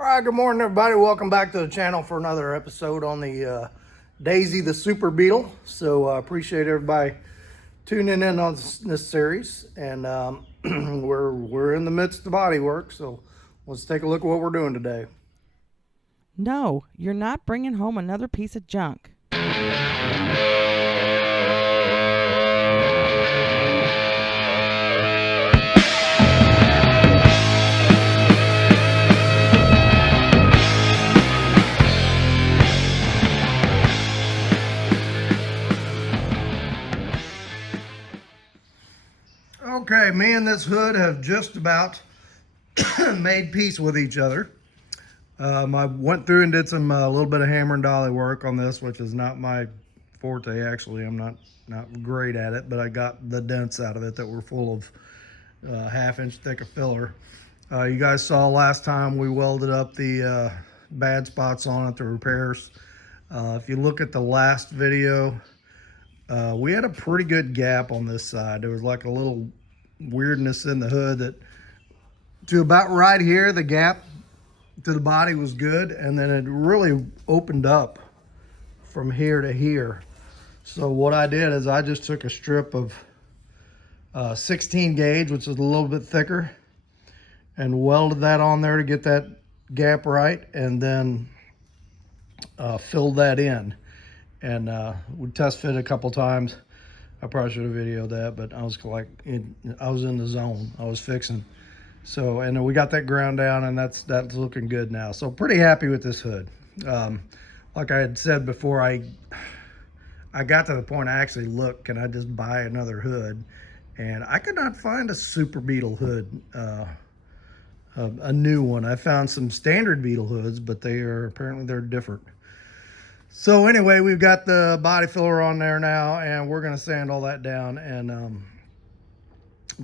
All right, good morning, everybody. Welcome back to the channel for another episode on the Daisy the SuperBeetle. So I appreciate everybody tuning in on this series, and we're in the midst of body work. So let's take a look at what we're doing today. No, you're not bringing home another piece of junk. Okay, me and this hood have just about made peace with each other. I went through and did some a little bit of hammer and dolly work on this, which is not my forte. Actually, I'm not great at it, but I got the dents out of it that were full of half-inch thick of filler. You guys saw last time we welded up the bad spots on it, the repairs. If you look at the last video, we had a pretty good gap on this side. There was like a little weirdness in the hood that to about right here, the gap to the body was good, and then it really opened up from here to here. So what I did is I just took a strip of 16 gauge, which is a little bit thicker, and welded that on there to get that gap right, and then filled that in. And we test fit a couple times. I probably should have videoed that, but I was I was in the zone. I was fixing. So, and we got that ground down, and that's looking good now. So pretty happy with this hood. Like I had said before, I got to the point I actually looked, can I just buy another hood? And I could not find a SuperBeetle hood, a new one. I found some standard Beetle hoods, but apparently they're different. So anyway, we've got the body filler on there now, and we're gonna sand all that down and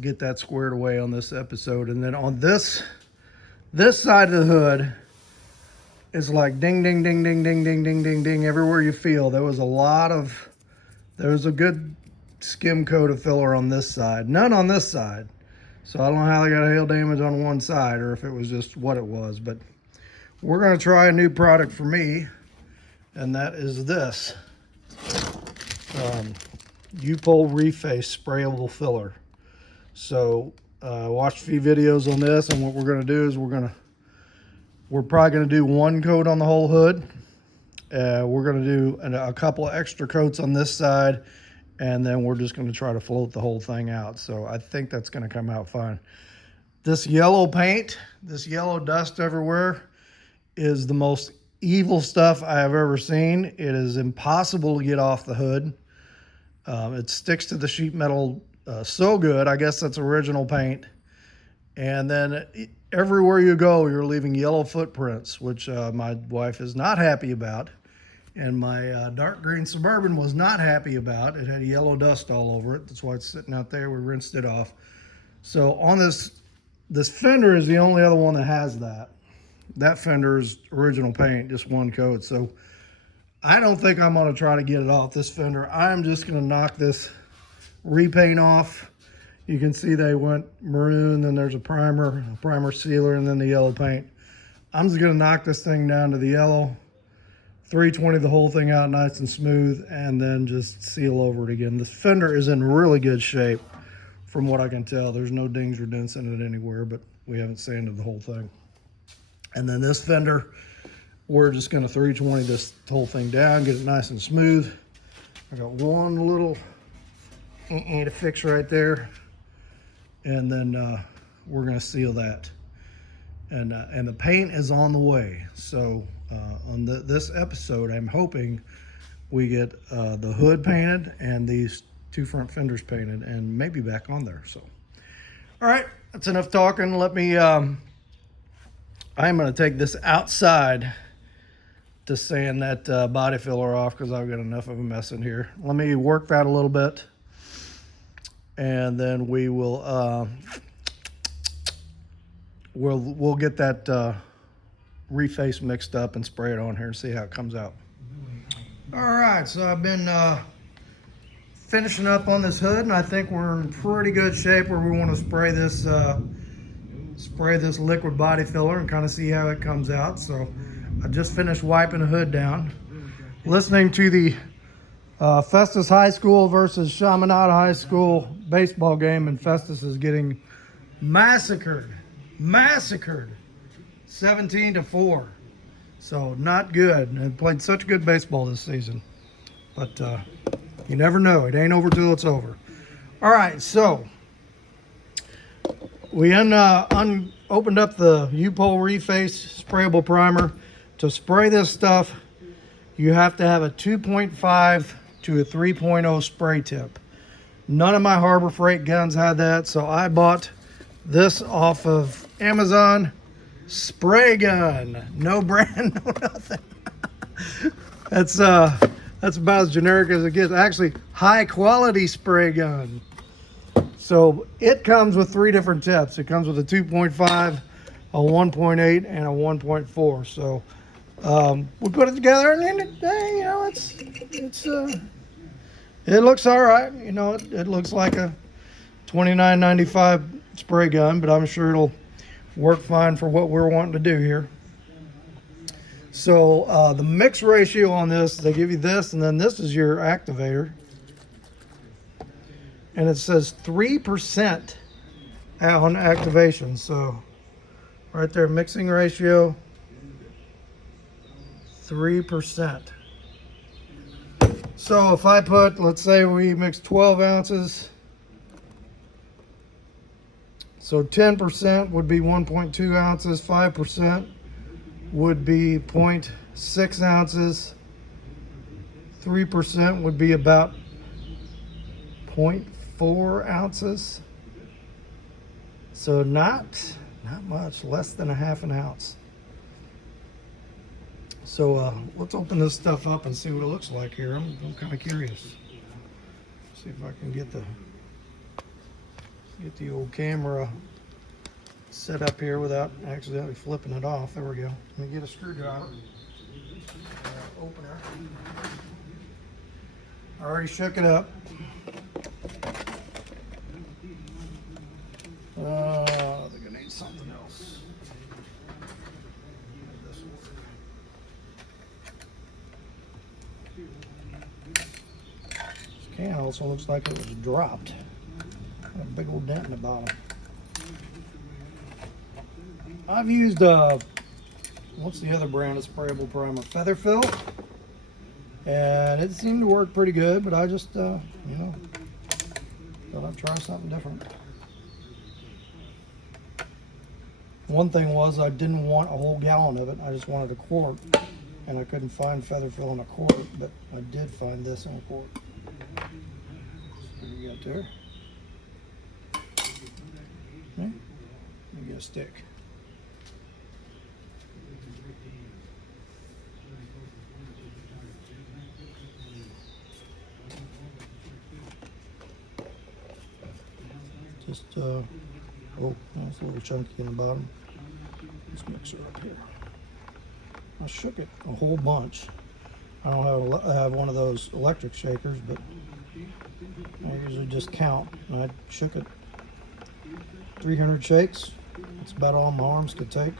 get that squared away on this episode. And then on this side of the hood is like ding, ding, ding, ding, ding, ding, ding, ding, ding, everywhere you feel. There was a good skim coat of filler on this side, none on this side. So I don't know how they got a hail damage on one side or if it was just what it was, but we're gonna try a new product for me, and that is this U-Pole Reface sprayable filler. So watched a few videos on this, and what we're going to do is we're probably going to do one coat on the whole hood. We're going to do a couple of extra coats on this side, and then we're just going to try to float the whole thing out. So I think that's going to come out fine. This yellow paint, this yellow dust everywhere is the most evil stuff I have ever seen. It is impossible to get off the hood. It sticks to the sheet metal so good. I guess that's original paint. And then everywhere you go, you're leaving yellow footprints, which my wife is not happy about. And my dark green Suburban was not happy about. It had yellow dust all over it. That's why it's sitting out there. We rinsed it off. So on this fender is the only other one that has that. That fender is original paint, just one coat. So I don't think I'm going to try to get it off this fender. I'm just going to knock this repaint off. You can see they went maroon, then there's a primer sealer, and then the yellow paint. I'm just going to knock this thing down to the yellow, 320 the whole thing out nice and smooth, and then just seal over it again. This fender is in really good shape from what I can tell. There's no dings or dents in it anywhere, but we haven't sanded the whole thing. And then this fender, we're just going to 320 this whole thing down, get it nice and smooth. I got one little to fix right there, and then we're going to seal that. And the paint is on the way. So on this episode, I'm hoping we get the hood painted and these two front fenders painted, and maybe back on there. So, all right, that's enough talking. Let me. I'm going to take this outside to sand that body filler off because I've got enough of a mess in here. Let me work that a little bit, and then we will we'll get that reface mixed up and spray it on here and see how it comes out. All right, so I've been finishing up on this hood, and I think we're in pretty good shape where we want to spray this spray this liquid body filler and kind of see how it comes out. So I just finished wiping the hood down. Listening to the Festus High School versus Chaminade High School baseball game, and Festus is getting massacred 17-4. So not good, and played such good baseball this season, but you never know. It ain't over till it's over. All right, so we opened up the U-Pole Reface sprayable primer. To spray this stuff, you have to have a 2.5 to a 3.0 spray tip. None of my Harbor Freight guns had that, so I bought this off of Amazon. Spray gun, no brand, no nothing. That's about as generic as it gets. Actually, high quality spray gun. So it comes with 3 different tips. It comes with a 2.5, a 1.8, and a 1.4. So we put it together, and then you know, it looks all right. You know, it looks like a $29.95 spray gun, but I'm sure it'll work fine for what we're wanting to do here. So the mix ratio on this, they give you this, and then this is your activator. And it says 3% on activation. So right there, mixing ratio, 3%. So if I put, let's say we mix 12 ounces, so 10% would be 1.2 ounces, 5% would be 0.6 ounces, 3% would be about 0.4 ounces. So not much, less than a half an ounce. So let's open this stuff up and see what it looks like here. I'm kind of curious. See if I can get the old camera set up here without accidentally flipping it off. There we go. Let me get a screwdriver. Opener. I already shook it up. I think I need something else. This can also looks like it was dropped. Got a big old dent in the bottom. I've used what's the other brand of sprayable primer? Featherfill, and it seemed to work pretty good. But I just you know, thought I'd try something different. One thing was I didn't want a whole gallon of it. I just wanted a quart, and I couldn't find Featherfill in a quart, but I did find this in a quart. What do you got there? Okay. Let me get a stick. Just oh, that's a little chunky in the bottom. Let's mix her up here. I shook it a whole bunch. I don't have one of those electric shakers, but I usually just count. And I shook it 300 shakes. That's about all my arms could take.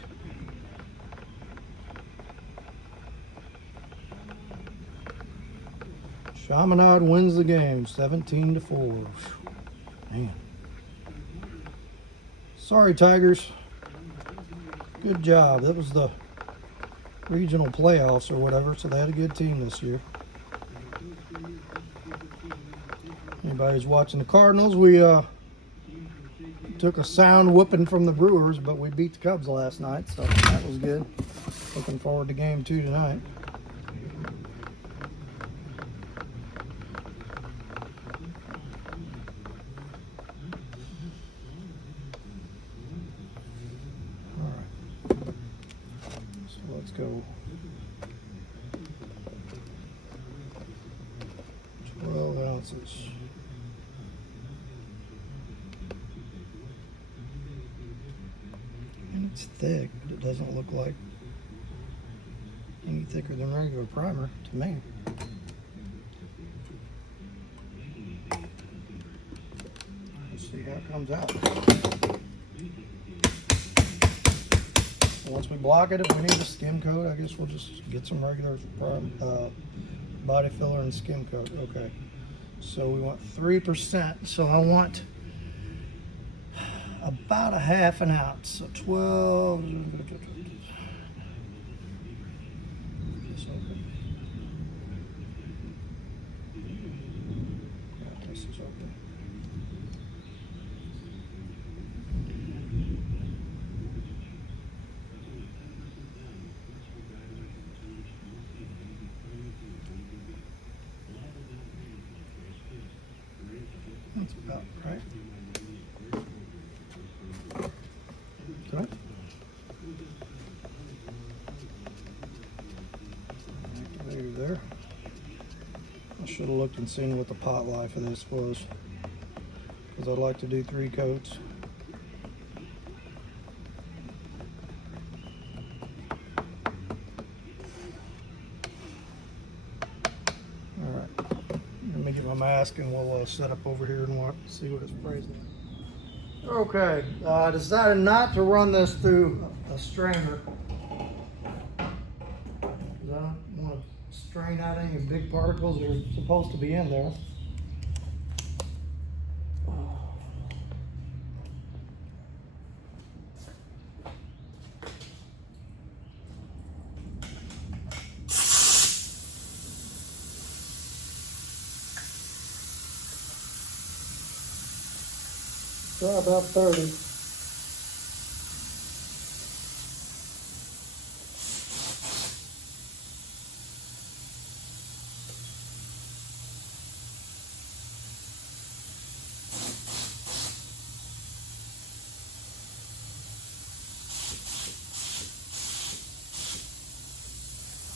Chaminade wins the game, 17-4. Man. Sorry, Tigers. Good job. That was the regional playoffs or whatever, so they had a good team this year. Anybody who's watching the Cardinals, we took a sound whooping from the Brewers, but we beat the Cubs last night, so that was good. Looking forward to game 2 tonight. Let's go 12 ounces. And it's thick, but it doesn't look like any thicker than regular primer to me. Let's see how it comes out. Once we block it, if we need a skim coat, I guess we'll just get some regular body filler and skim coat. Okay. So we want 3%. So I want about a half an ounce. So 12. This open. Yeah, this is open. That's about right. Okay. Activator there. I should have looked and seen what the pot life of this was, because I'd like to do 3 coats. All right. Let me get my mask and we'll set up over here and see what it's praising. Okay, decided not to run this through a strainer. I don't want to strain out any big particles that are supposed to be in there. Try about 30.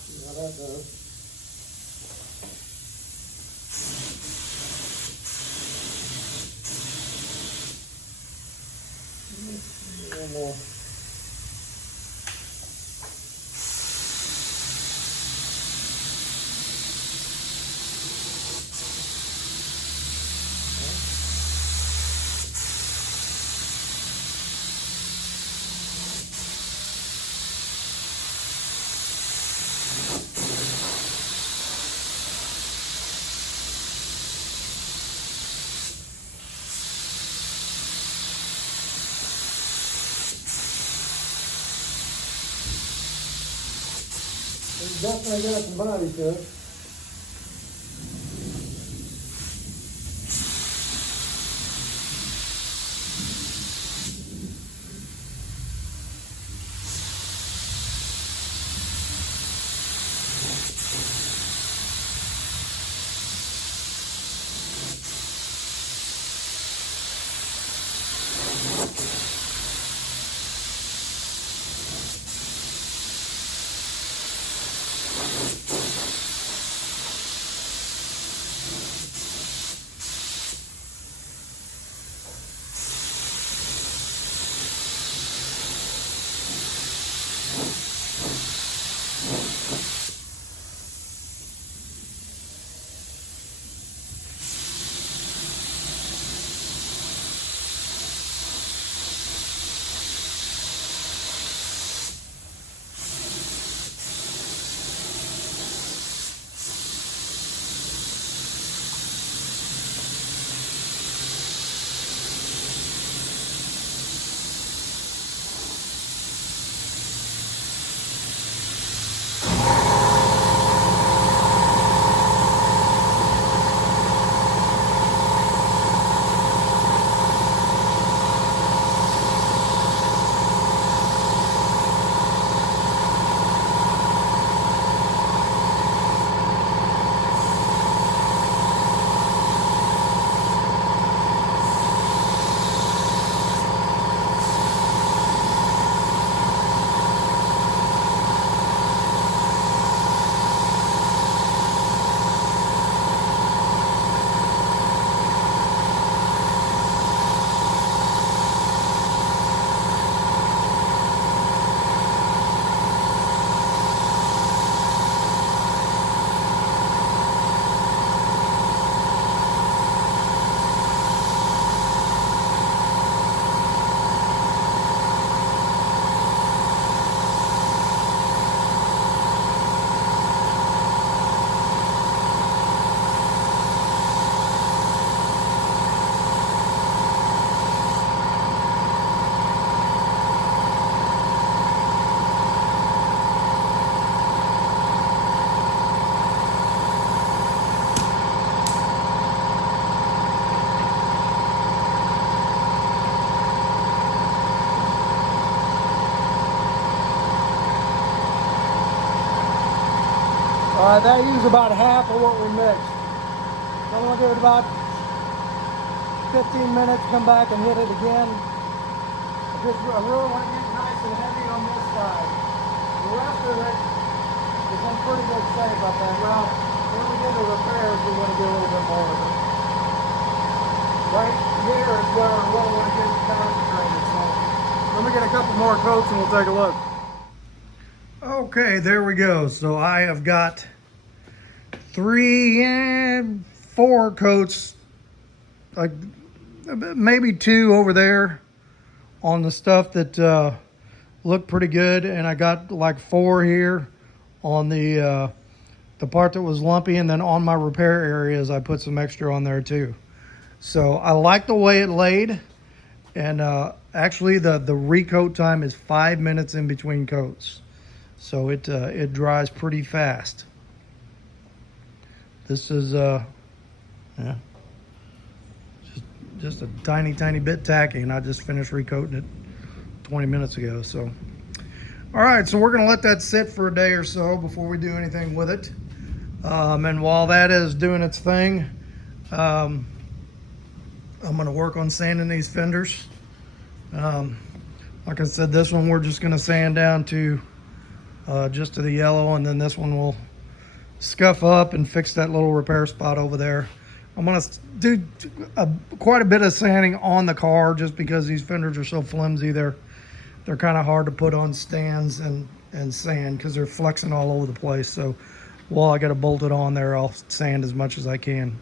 See how that does. A little more. It's definitely got some body to it. All right, that used about half of what we mixed. So I'm gonna give it about 15 minutes, come back and hit it again. I really want to get nice and heavy on this side. The rest of it is in pretty good shape, I think. Well, when we get to repairs, we're going to do a little bit more with it. Right here is where I really want to get it concentrated. So let me get a couple more coats and we'll take a look. Okay, there we go. So I have got 3 and 4 coats, like maybe 2 over there on the stuff that looked pretty good, and I got like 4 here on the part that was lumpy, and then on my repair areas I put some extra on there too. So I like the way it laid, and actually the recoat time is 5 minutes in between coats, so it dries pretty fast. This is yeah, just a tiny bit tacky, and I just finished recoating it 20 minutes ago. So all right, so we're gonna let that sit for a day or so before we do anything with it. And while that is doing its thing, I'm gonna work on sanding these fenders. Like I said, this one we're just gonna sand down to just to the yellow, and then this one will scuff up and fix that little repair spot over there. I'm gonna do quite a bit of sanding on the car just because these fenders are so flimsy. They're kind of hard to put on stands and sand because they're flexing all over the place. So while I got it bolted on there, I'll sand as much as I can.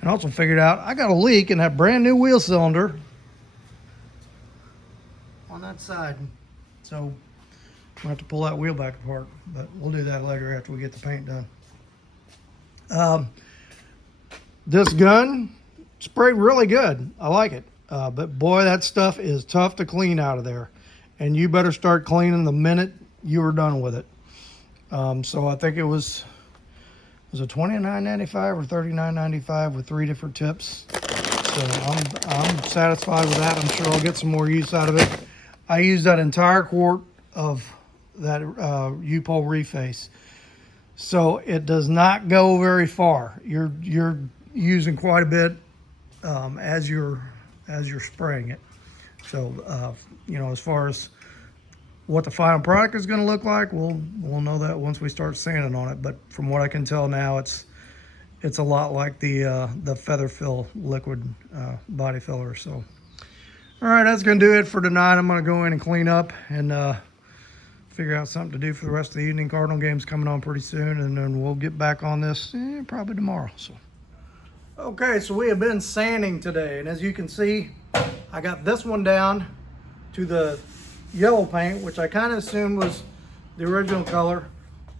And also figured out I got a leak in that brand new wheel cylinder on that side. So I'm gonna have to pull that wheel back apart, but we'll do that later after we get the paint done. This gun sprayed really good. I like it. But boy, that stuff is tough to clean out of there. And you better start cleaning the minute you are done with it. So I think it was a $29.95 or $39.95 with 3 different tips. So I'm satisfied with that. I'm sure I'll get some more use out of it. I used that entire quart of that U-pole reface. So it does not go very far. You're using quite a bit as you're spraying it. So you know, as far as what the final product is going to look like, we'll know that once we start sanding on it. But from what I can tell now, it's a lot like the feather fill liquid body filler. So all right, that's going to do it for tonight. I'm going to go in and clean up and figure out something to do for the rest of the evening. Cardinal game's coming on pretty soon, and then we'll get back on this probably tomorrow. So okay, so we have been sanding today, and as you can see, I got this one down to the yellow paint, which I kind of assumed was the original color.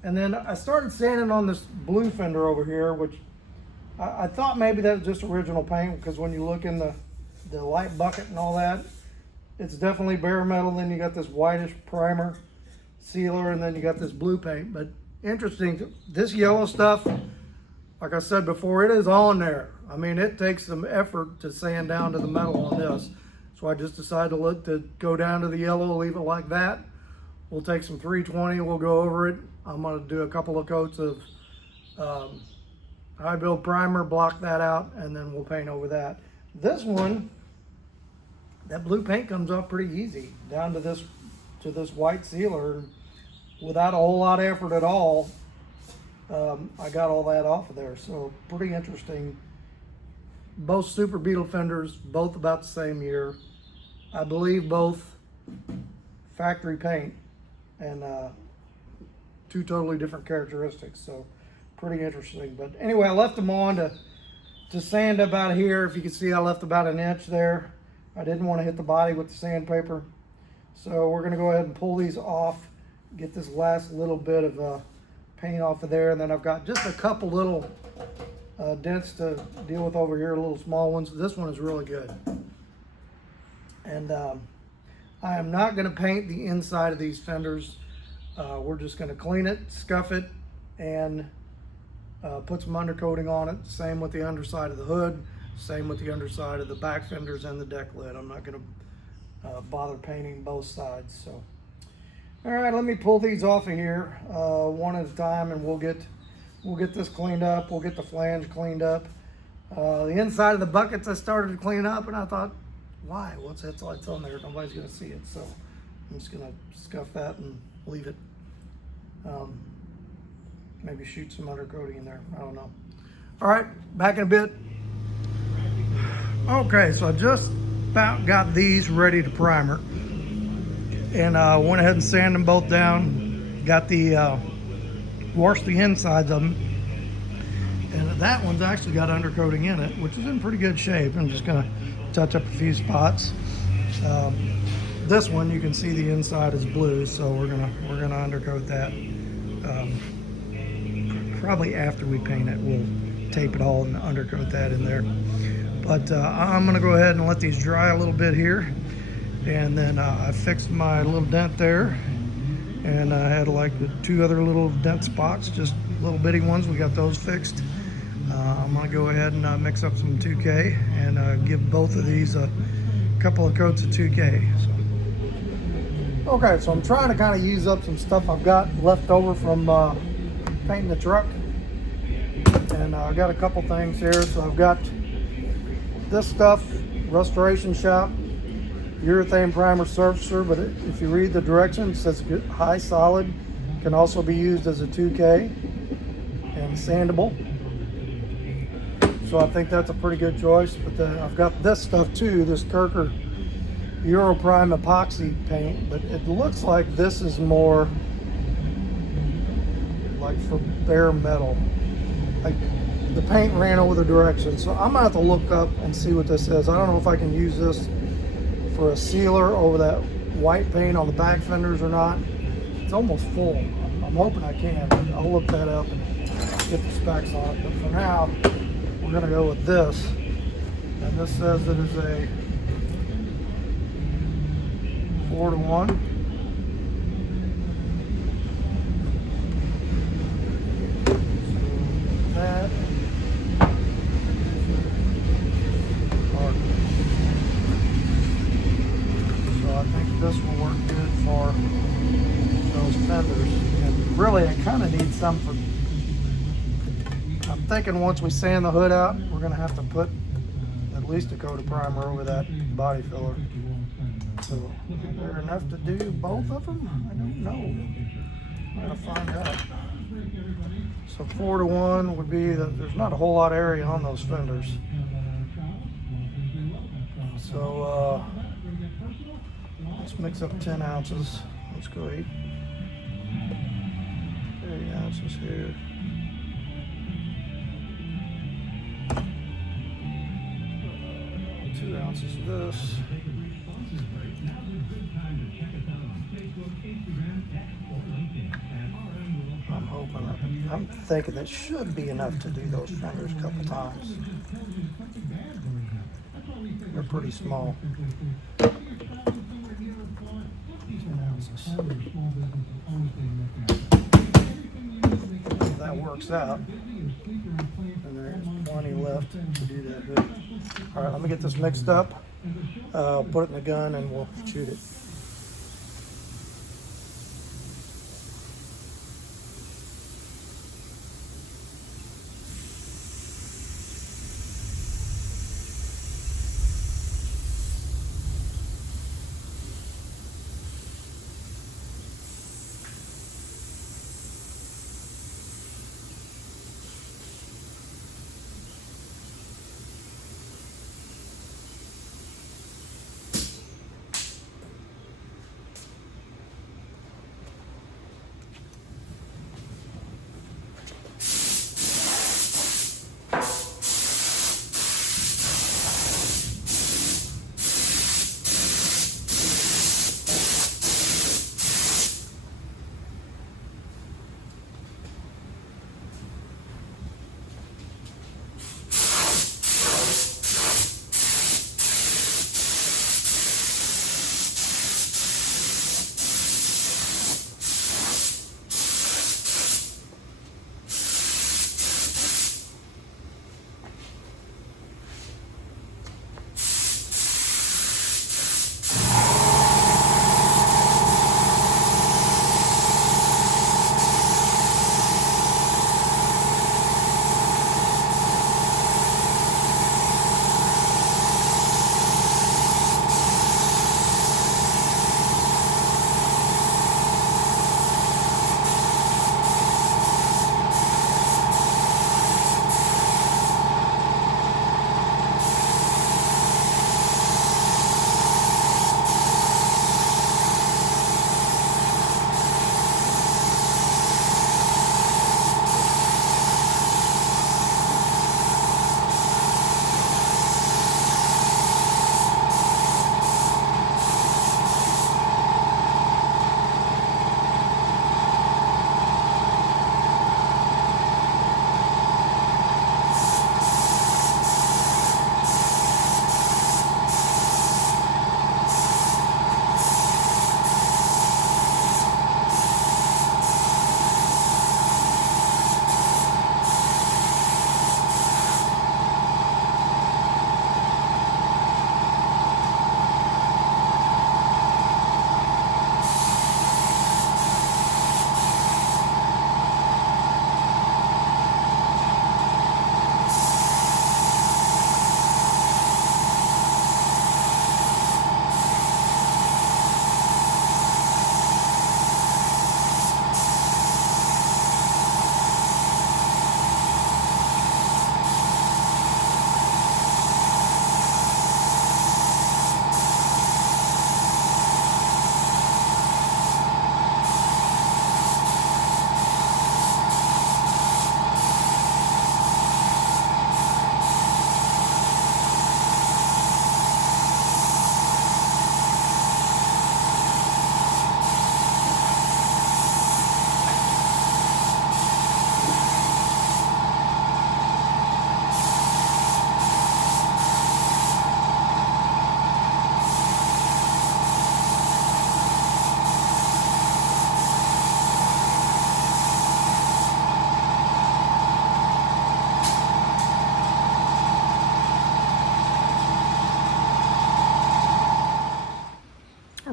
And then I started sanding on this blue fender over here, which I thought maybe that was just original paint, because when you look in the light bucket and all that, it's definitely bare metal. Then you got this whitish primer sealer, and then you got this blue paint. But interesting, this yellow stuff, like I said before, it is on there. I mean, it takes some effort to sand down to the metal on this. So I just decided to go down to the yellow, leave it like that. We'll take some 320, we'll go over it. I'm gonna do a couple of coats of high build primer, block that out, and then we'll paint over that. This one, that blue paint comes off pretty easy down to this white sealer without a whole lot of effort at all. I got all that off of there, so pretty interesting. Both SuperBeetle fenders, both about the same year. I believe both factory paint, and 2 totally different characteristics, so pretty interesting. But anyway, I left them on to sand about here. If you can see, I left about 1 inch there. I didn't want to hit the body with the sandpaper, so we're going to go ahead and pull these off, get this last little bit of paint off of there, and then I've got just a couple little dents to deal with over here, little small ones. This one is really good. And I am not going to paint the inside of these fenders. We're just going to clean it, scuff it, and put some undercoating on it. Same with the underside of the hood, same with the underside of the back fenders and the deck lid. I'm not going to bother painting both sides. So All right, let me pull these off of here one at a time, and we'll get this cleaned up. We'll get the flange cleaned up. The inside of the buckets I started to clean up, and I thought, why? What's on there? Nobody's gonna see it, so I'm just gonna scuff that and leave it. Maybe shoot some undercoating in there. I don't know. All right, back in a bit. Okay, so I just about got these ready to primer, and went ahead and sanded them both down. Got the washed the insides of them, and that one's actually got undercoating in it, which is in pretty good shape. I'm just gonna touch up a few spots. This one, you can see the inside is blue, so we're gonna undercoat that. Probably after we paint it, we'll tape it all and undercoat that in there. But I'm gonna go ahead and let these dry a little bit here, and then I fixed my little dent there, and I had like the 2 other little dent spots, just little bitty ones. We got those fixed. I'm gonna go ahead and mix up some 2K and give both of these a couple of coats of 2K. Okay, so I'm trying to kind of use up some stuff I've got left over from painting the truck, and I got a couple things here. So I've got this stuff, Restoration Shop urethane primer surfacer, but if you read the directions, it says high solid, can also be used as a 2K and sandable. So I think that's a pretty good choice. But then I've got this stuff too, this Kirker Europrime epoxy paint, but it looks like this is more like for bare metal. Like the paint ran over the directions, so I'm gonna have to look up and see what this is. I don't know if I can use this for a sealer over that white paint on the back fenders or not. It's almost full. I'm hoping I can. I'll look that up and get the specs on it. But for now, we're gonna go with this. And this says that it's a 4-to-1. That. So I think this will work good for those fenders. And really, I kind of need some for. I'm thinking once we sand the hood out, we're gonna have to put at least a coat of primer over that body filler. So, is there enough to do both of them? I don't know. I'm gonna find out. So 4-to-1 would be that there's not a whole lot of area on those fenders. So let's mix up 10 ounces. Let's go 8 ounces here. Two ounces of this. I'm thinking that should be enough to do those fenders a couple times. They're pretty small. 10 ounces. If that works out, and there's plenty left to do that hood. All right, let me get this mixed up, put it in the gun, and we'll shoot it.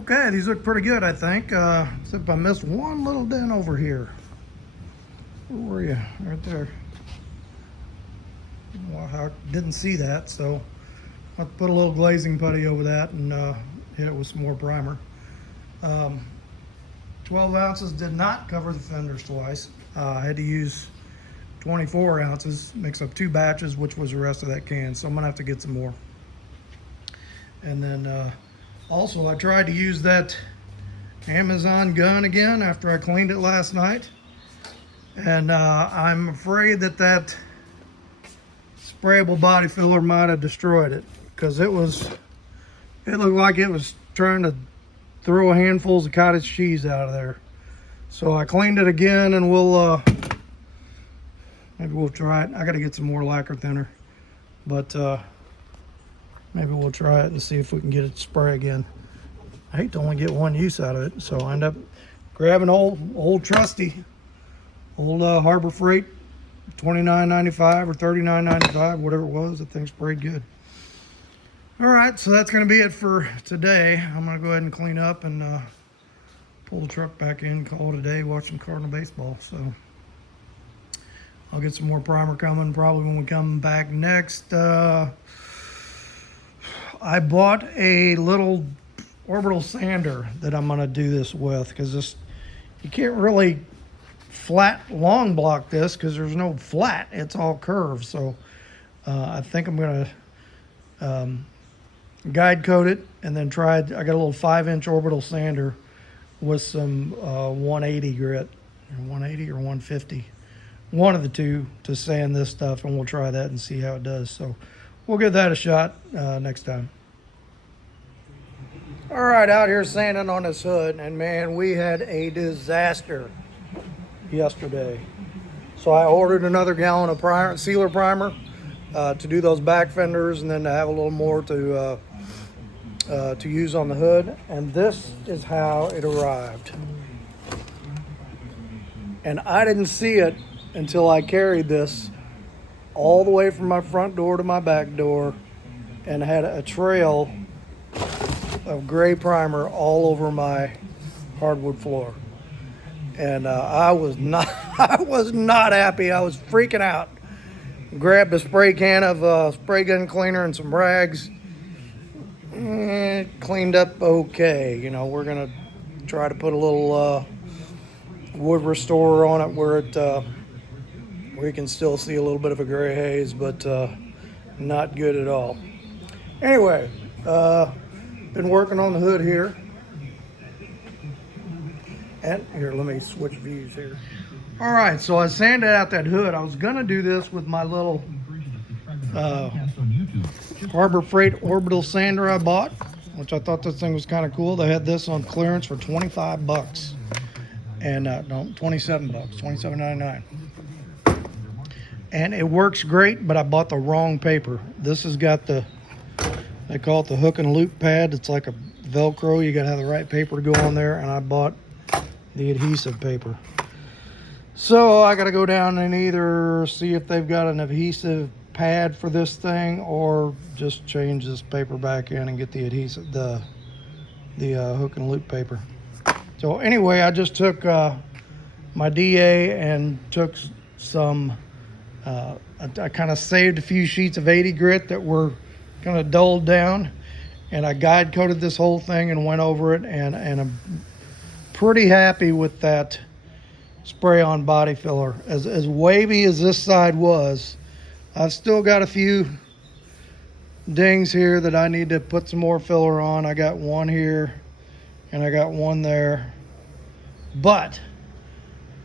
Okay, these look pretty good, I think. Except I missed one little dent over here. Where were you? Right there. Well, I didn't see that, so I'll put a little glazing putty over that and hit it with some more primer. 12 ounces did not cover the fenders twice. I had to use 24 ounces, mix up 2 batches, which was the rest of that can, so I'm gonna have to get some more. And then also I tried to use that Amazon gun again after I cleaned it last night, and I'm afraid that that sprayable body filler might have destroyed it, because it looked like it was trying to throw handfuls of cottage cheese out of there. So I cleaned it again, and maybe we'll try it. I got to get some more lacquer thinner, but maybe we'll try it and see if we can get it to spray again. I hate to only get one use out of it, so I end up grabbing old trusty Harbor Freight $29.95 or $39.95, whatever it was. That thing sprayed good. All right, so that's going to be it for today. I'm going to go ahead and clean up and pull the truck back in, call it a day, watch some Cardinal baseball. So I'll get some more primer coming probably when we come back next. I bought a little orbital sander that I'm going to do this with, because you can't really flat long block this because there's no flat, it's all curved. So I think I'm going to guide coat it and then I got a little 5-inch orbital sander with some 180 grit, or 180 or 150, one of the two, to sand this stuff, and we'll try that and see how it does. So we'll give that a shot next time. All right, out here sanding on this hood, and man, we had a disaster yesterday. So I ordered another gallon of sealer primer to do those back fenders, and then to have a little more to use on the hood. And this is how it arrived. And I didn't see it until I carried this all the way from my front door to my back door, and had a trail of gray primer all over my hardwood floor. And I was not happy. I was freaking out. Grabbed a spray can of spray gun cleaner and some rags. Cleaned up okay. You know, we're gonna try to put a little wood restorer on it where you can still see a little bit of a gray haze, but not good at all. Anyway, been working on the hood here. And here, let me switch views here. All right, so I sanded out that hood. I was gonna do this with my little Harbor Freight orbital sander I bought, which I thought this thing was kind of cool. They had this on clearance for 25 bucks. And no, 27 bucks, 27.99. And it works great, but I bought the wrong paper. This has got they call it the hook and loop pad. It's like a Velcro. You gotta have the right paper to go on there, and I bought the adhesive paper. So I gotta go down and either see if they've got an adhesive pad for this thing, or just change this paper back in and get the adhesive, the hook and loop paper. So anyway, I just took my DA and took some, I kind of saved a few sheets of 80 grit that were kind of dulled down, and I guide coated this whole thing and went over it, and I'm pretty happy with that spray on body filler. As wavy as this side was, I've still got a few dings here that I need to put some more filler on. I got one here and I got one there, but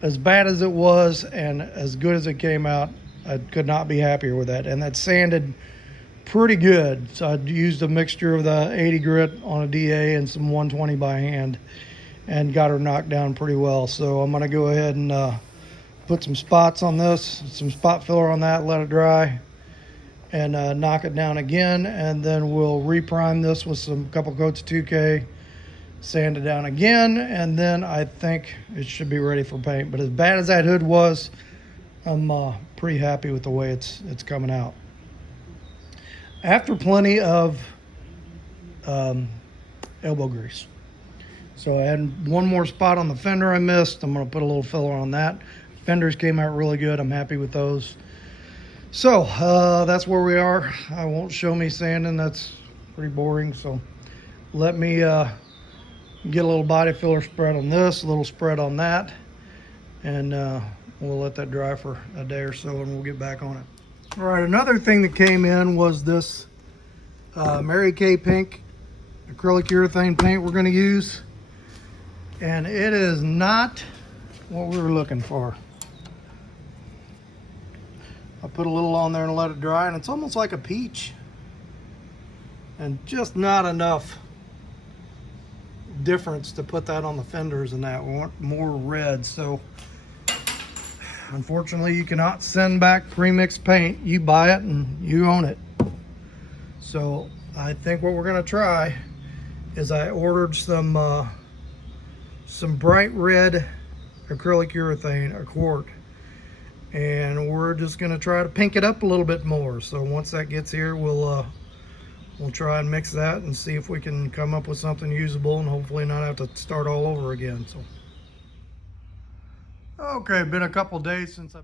as bad as it was and as good as it came out, I could not be happier with that. And that sanded pretty good. So I used a mixture of the 80 grit on a DA and some 120 by hand, and got her knocked down pretty well. So I'm gonna go ahead and put some spots on this, some spot filler on that, let it dry, and knock it down again, and then we'll reprime this with some couple coats of 2K, sand it down again, and then I think it should be ready for paint. But as bad as that hood was, I'm pretty happy with the way it's coming out. After plenty of elbow grease. So I had one more spot on the fender I missed. I'm going to put a little filler on that. Fenders came out really good. I'm happy with those. So that's where we are. I won't show me sanding. That's pretty boring. So let me get a little body filler spread on this, a little spread on that, and we'll let that dry for a day or so, and we'll get back on it. All right, another thing that came in was this Mary Kay pink acrylic urethane paint we're going to use, and it is not what we were looking for. I put a little on there and let it dry, and it's almost like a peach, and just not enough difference to put that on the fenders and that. We want more red. So unfortunately you cannot send back pre-mixed paint. You buy it and you own it. So I think what we're going to try is I ordered some bright red acrylic urethane, a quart, and we're just going to try to pink it up a little bit more. So once that gets here, we'll try and mix that and see if we can come up with something usable and hopefully not have to start all over again. So, okay, it's been a couple days since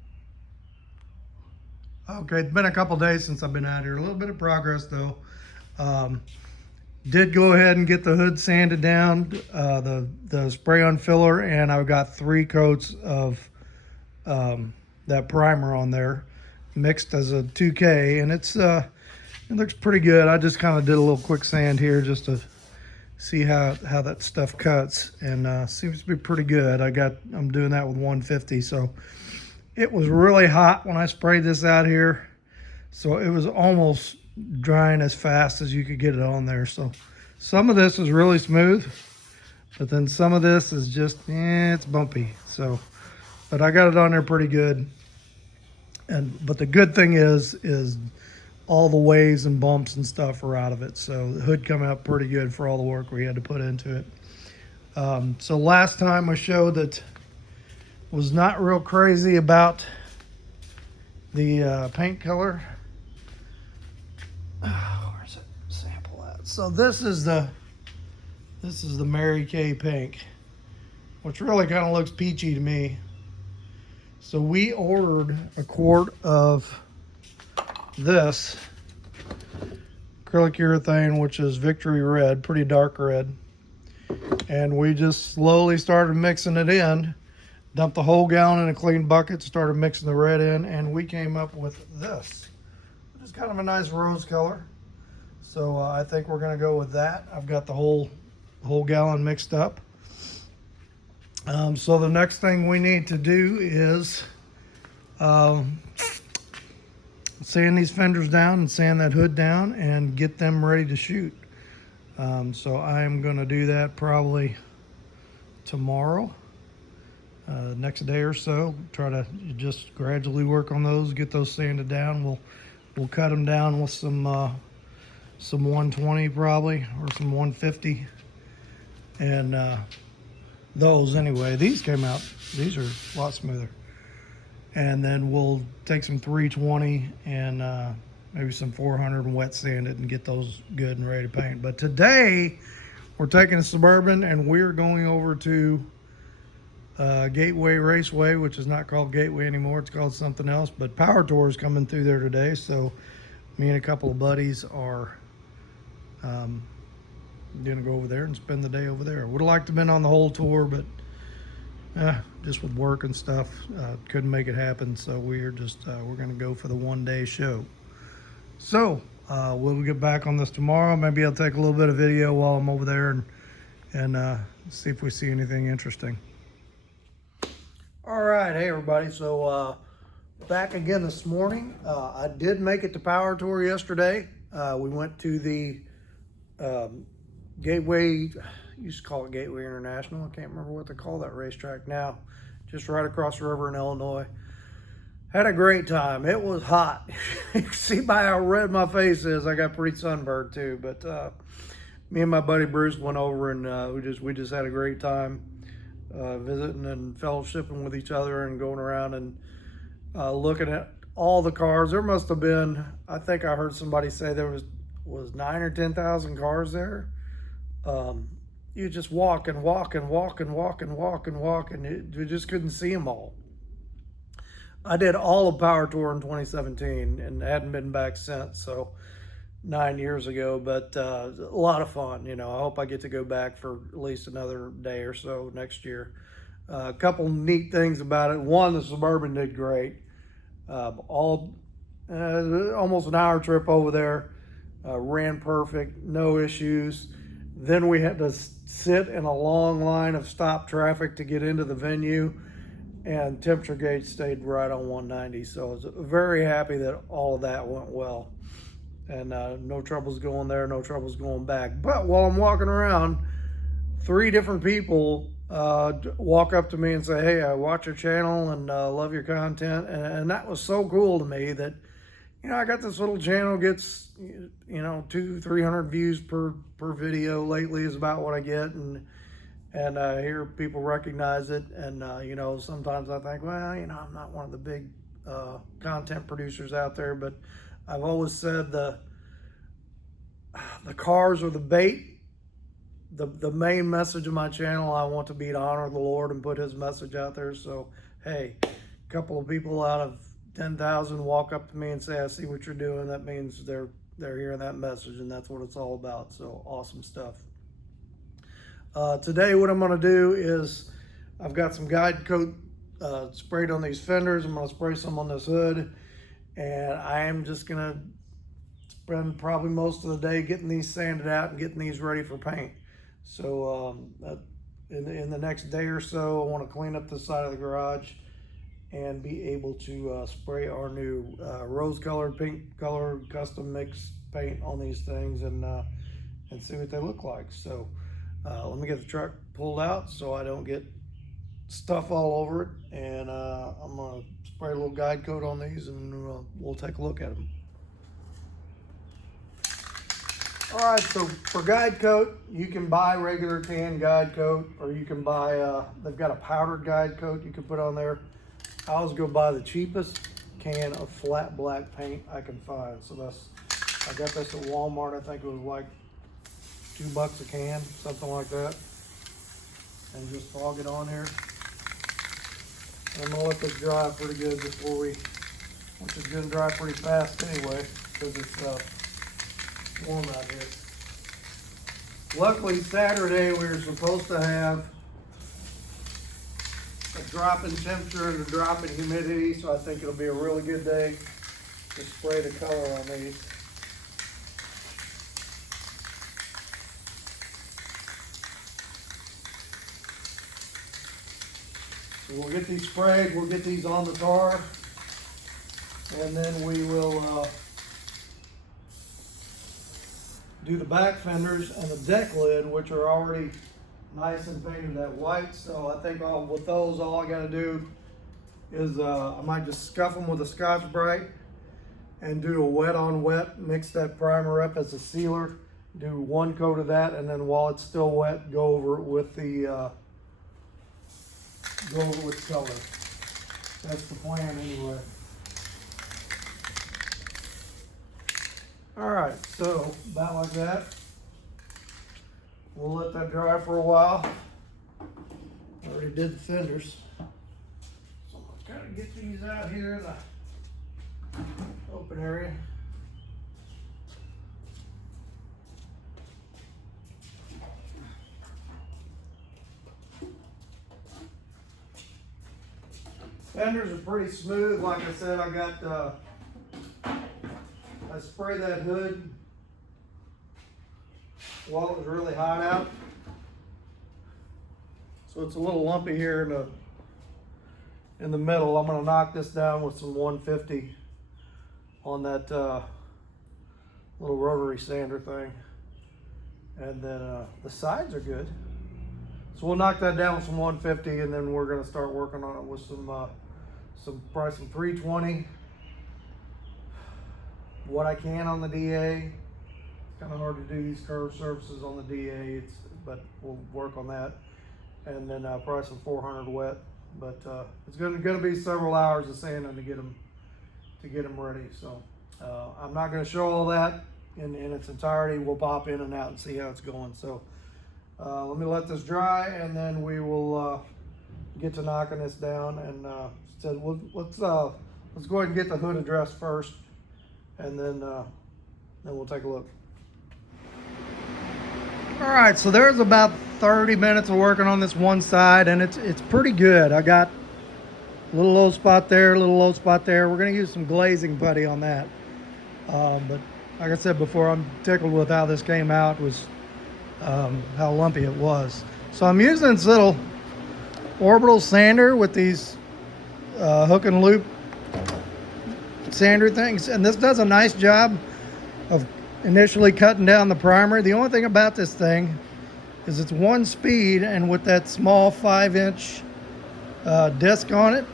I've been out here. A little bit of progress though. Did go ahead and get the hood sanded down, the spray on filler, and I've got 3 coats of that primer on there, mixed as a 2K, and it looks pretty good. I just kind of did a little quick sand here just to see how that stuff cuts, and seems to be pretty good. I'm doing that with 150. So it was really hot when I sprayed this out here, so it was almost drying as fast as you could get it on there. So some of this is really smooth, but then some of this is just it's bumpy. So, but I got it on there pretty good. But the good thing is all the waves and bumps and stuff are out of it. So the hood come out pretty good for all the work we had to put into it. So last time I showed that was not real crazy about the paint color. Where's that sample at? So this is the Mary Kay pink, which really kind of looks peachy to me. So we ordered a quart of this acrylic urethane, which is Victory Red, pretty dark red, and we just slowly started mixing it in, dumped the whole gallon in a clean bucket, started mixing the red in, and we came up with this, which is kind of a nice rose color. So I think we're going to go with that. I've got the whole gallon mixed up. So the next thing we need to do is sand these fenders down and sand that hood down and get them ready to shoot. So I'm going to do that probably tomorrow, next day or so. Try to just gradually work on those, get those sanded down. We'll cut them down with some 120 probably, or some 150, and those anyway. These came out, these are a lot smoother. And then we'll take some 320 and maybe some 400 and wet sand it and get those good and ready to paint. But today we're taking a Suburban and we're going over to Gateway Raceway, which is not called Gateway anymore. It's called something else, but Power Tour is coming through there today. So me and a couple of buddies are gonna go over there and spend the day over there. Would have liked to have been on the whole tour, but just with work and stuff, couldn't make it happen. So we're gonna go for the one-day show. So we'll get back on this tomorrow. Maybe I'll take a little bit of video while I'm over there and see if we see anything interesting. All right, hey everybody. So back again this morning. I did make it to Power Tour yesterday. We went to the Gateway, used to call it Gateway International. I can't remember what they call that racetrack now. Just right across the river in Illinois. Had a great time. It was hot. You can see by how red my face is. I got pretty sunburned too. But me and my buddy Bruce went over and we just had a great time visiting and fellowshipping with each other and going around and looking at all the cars. There must have been, I think I heard somebody say there was 9,000 or 10,000 cars there. you just walk and walk and walk and walk and walk and walk, and you just couldn't see them all. I did all of Power Tour in 2017 and hadn't been back since, so 9 years ago, but a lot of fun. I hope I get to go back for at least another day or so next year. A couple neat things about it. One, the Suburban did great. Almost an hour trip over there, ran perfect, no issues. Then we had to sit in a long line of stop traffic to get into the venue, and temperature gauge stayed right on 190. So I was very happy that all of that went well, and no troubles going there, no troubles going back. But while I'm walking around, 3 different people walk up to me and say, "Hey, I watch your channel and love your content," and that was so cool to me that I got this little channel, gets 200-300 views per video lately is about what I get, and I hear people recognize it, and sometimes I think, well, I'm not one of the big content producers out there, but I've always said the cars are the bait. The main message of my channel, I want to be to honor the Lord and put His message out there. So, hey, a couple of people out of 10,000 walk up to me and say, "I see what you're doing." That means they're hearing that message, and that's what it's all about. So, awesome stuff. Today, what I'm going to do is I've got some guide coat sprayed on these fenders. I'm going to spray some on this hood, and I am just going to spend probably most of the day getting these sanded out and getting these ready for paint. So in the next day or so, I want to clean up the side of the garage and be able to spray our new rose-colored, pink-colored custom mix paint on these things, and see what they look like. So let me get the truck pulled out so I don't get stuff all over it, and I'm going to spray a little guide coat on these, and we'll take a look at them. All right, so for guide coat, you can buy regular can guide coat, or you can buy, they've got a powdered guide coat you can put on there. I always go buy the cheapest can of flat black paint I can find. So I got this at Walmart. I think it was like $2 a can, something like that. And just fog it on here. And I'm gonna let this dry pretty good before which is gonna dry pretty fast anyway, because it's warm out here. Luckily, Saturday we were supposed to have a drop in temperature and a drop in humidity, so I think it'll be a really good day to spray the color on these. So we'll get these sprayed, we'll get these on the tar, and then we will do the back fenders and the deck lid, which are already nice and painted that white. So I think with those, all I got to do is I might just scuff them with a Scotch-Brite and do a wet on wet, mix that primer up as a sealer, do 1 coat of that, and then while it's still wet, go over it with the color. That's the plan anyway. All right, so about like that. We'll let that dry for a while. I already did the fenders. So I'm gonna kind of get these out here in the open area. Fenders are pretty smooth. Like I said, I sprayed that hood while it was really hot out. So it's a little lumpy here in the middle. I'm gonna knock this down with some 150 on that little rotary sander thing. And then the sides are good. So we'll knock that down with some 150, and then we're gonna start working on it with probably some 320. What I can on the DA. It's kind of hard to do these curved surfaces on the DA, but we'll work on that. And then probably some 400 wet. But it's going to be several hours of sanding to get them ready. So I'm not going to show all that in its entirety. We'll pop in and out and see how it's going. So Let me let this dry, and then we will get to knocking this down. And let's go ahead and get the hood addressed first, and then we'll take a look. All right, so there's about 30 minutes of working on this one side, and it's pretty good. I got a little low spot there, a little low spot there. We're gonna use some glazing putty on that. But like I said before, I'm tickled with how this came out. It was how lumpy it was. So I'm using this little orbital sander with these hook and loop sander things, and this does a nice job of initially cutting down the primer. The only thing about this thing is it's one speed, and with that small 5-inch disc on it,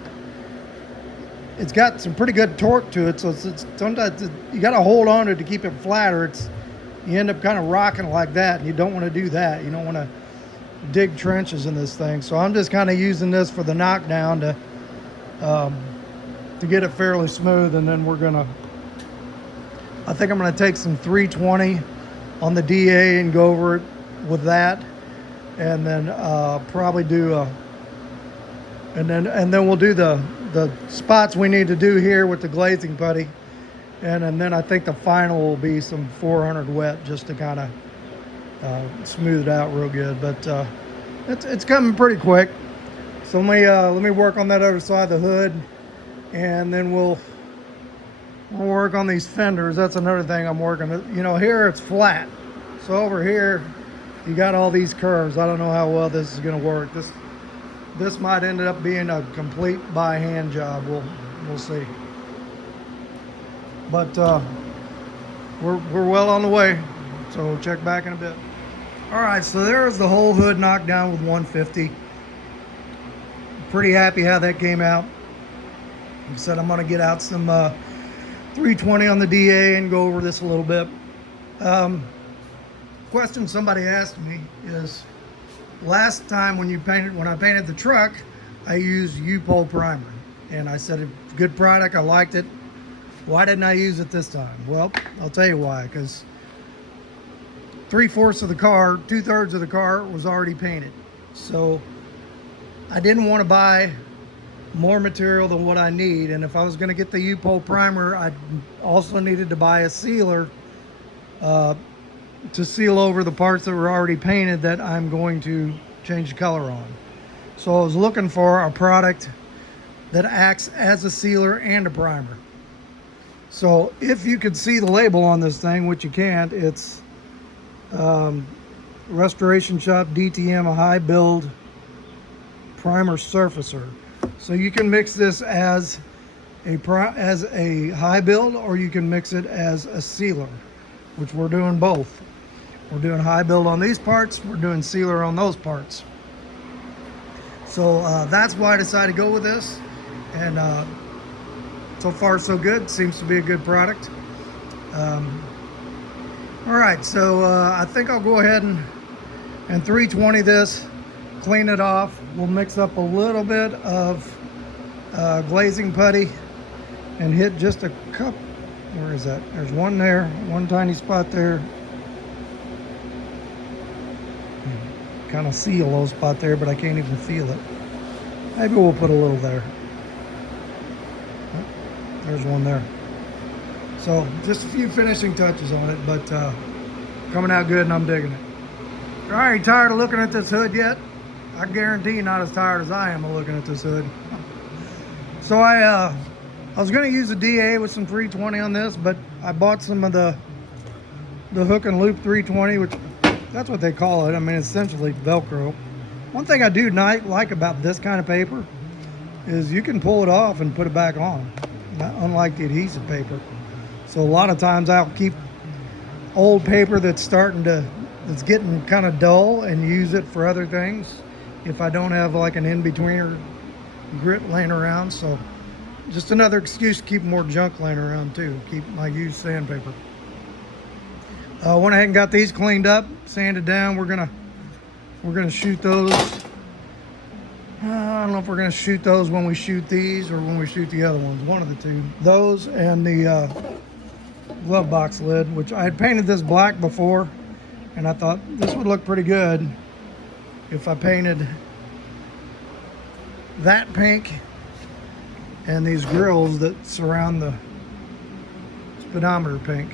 it's got some pretty good torque to it. So sometimes you got to hold on to it to keep it flat, or you end up kind of rocking like that, and you don't want to do that. You don't want to dig trenches in this thing. So I'm just kind of using this for the knockdown to get it fairly smooth, and then I think I'm gonna take some 320 on the DA and go over it with that, and then probably do and then we'll do the spots we need to do here with the glazing putty. And then I think the final will be some 400 wet, just to kind of smooth it out real good. But it's coming pretty quick. So let me work on that other side of the hood, and then we'll work on these fenders. That's another thing I'm working with. You know, here it's flat. So over here, you got all these curves. I don't know how well this is going to work. This might end up being a complete by hand job. We'll see. But we're well on the way, so we'll check back in a bit. All right, so there's the whole hood knocked down with 150. Pretty happy how that came out. Like I said, I'm going to get out some 320 on the DA and go over this a little bit. Question somebody asked me is, last time when I painted the truck, I used U-Pole primer, and I said, good product, I liked it. Why didn't I use it this time? Well, I'll tell you why. Because 3/4 of the car, 2/3 of the car was already painted. So I didn't want to buy more material than what I need. And if I was going to get the U-Pole primer, I also needed to buy a sealer to seal over the parts that were already painted that I'm going to change the color on. So I was looking for a product that acts as a sealer and a primer. So if you could see the label on this thing, which you can't, it's Restoration Shop DTM, a high build primer surfacer. So you can mix this as a high build, or you can mix it as a sealer, which we're doing both. We're doing high build on these parts, we're doing sealer on those parts. So that's why I decided to go with this, and so far so good. Seems to be a good product. All right, so I think I'll go ahead and 320 this, clean it off. We'll mix up a little bit of glazing putty and hit just a cup. Where is that? There's one there, one tiny spot there. Kind of see a low spot there, but I can't even feel it. Maybe we'll put a little there. There's one there. So just a few finishing touches on it, but coming out good, and I'm digging it. All right, tired of looking at this hood yet? I guarantee you're not as tired as I am of looking at this hood. So I was going to use a DA with some 320 on this, but I bought some of the hook and loop 320, which that's what they call it. I mean, essentially Velcro. One thing I do like about this kind of paper is you can pull it off and put it back on, unlike the adhesive paper. So a lot of times I'll keep old paper that's getting kind of dull and use it for other things if I don't have like an in-betweener grit laying around. So just another excuse to keep more junk laying around too. Keep my used sandpaper. Went ahead and got these cleaned up, sanded down. We're gonna shoot those. I don't know if we're gonna shoot those when we shoot these or when we shoot the other ones. One of the two. Those and the glove box lid, which I had painted this black before, and I thought this would look pretty good if I painted that pink and these grills that surround the speedometer pink.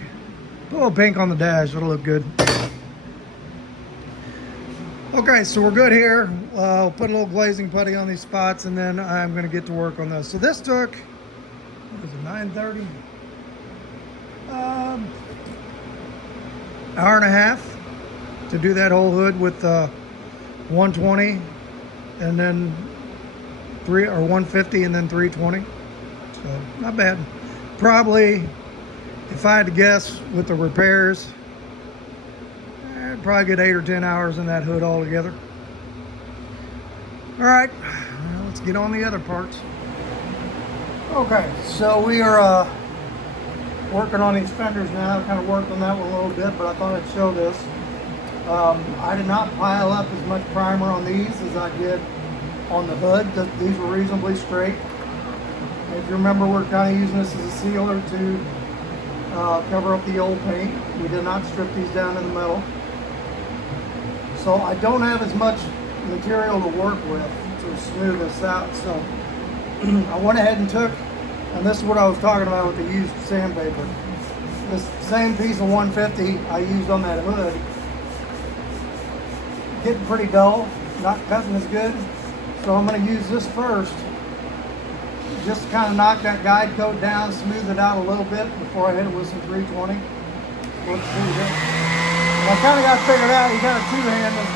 Put a little pink on the dash, it'll look good. Okay, so we're good here. I'll put a little glazing putty on these spots, and then I'm going to get to work on this. So this took, what was it, 9:30? Hour and a half to do that whole hood with 120, and then 150, and then 320. So not bad. Probably, if I had to guess, with the repairs, I'd probably get 8 or 10 hours in that hood altogether. All right, let's get on the other parts. Okay, so we are working on these fenders now. I kind of worked on that one a little bit, but I thought I'd show this. I did not pile up as much primer on these as I did on the hood. These were reasonably straight. If you remember, we're kind of using this as a sealer to cover up the old paint. We did not strip these down in the middle. So I don't have as much material to work with to smooth this out. So I went ahead and took, and this is what I was talking about with the used sandpaper. This same piece of 150 I used on that hood. Getting pretty dull, not cutting as good. So I'm going to use this first, just to kind of knock that guide coat down, smooth it out a little bit before I hit it with some 320. Let's do this. I kind of got figured out, you got a two-hand this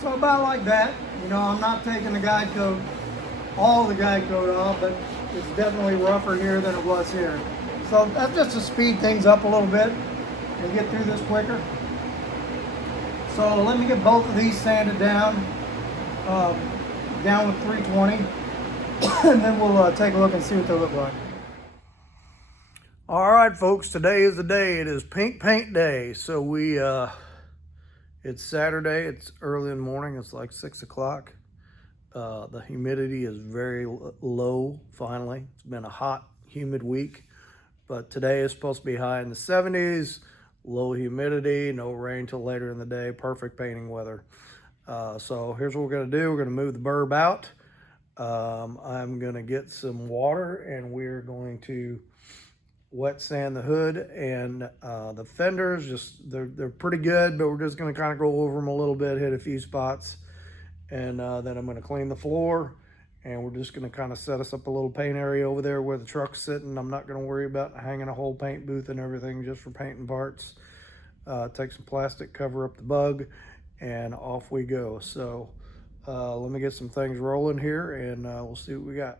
So about like that. You know, I'm not taking the guide coat, all the guide coat off, but it's definitely rougher here than it was here. So that's just to speed things up a little bit and get through this quicker. So let me get both of these sanded down, down with 320, and then we'll take a look and see what they look like. All right, folks, today is the day. It is pink paint day. So it's Saturday, it's early in the morning, it's like 6 o'clock. The humidity is very low, finally. It's been a hot, humid week, but today is supposed to be high in the 70s, low humidity, no rain till later in the day, perfect painting weather. So here's what we're gonna do. We're gonna move the burb out. I'm gonna get some water, and we're going to wet sand the hood and the fenders. Just they're pretty good, but we're just going to kind of go over them a little bit, hit a few spots, and then I'm going to clean the floor, and we're just going to kind of set us up a little paint area over there where the truck's sitting. I'm not going to worry about hanging a whole paint booth and everything just for painting parts. Take some plastic, cover up the bug, and off we go. So let me get some things rolling here, and we'll see what we got.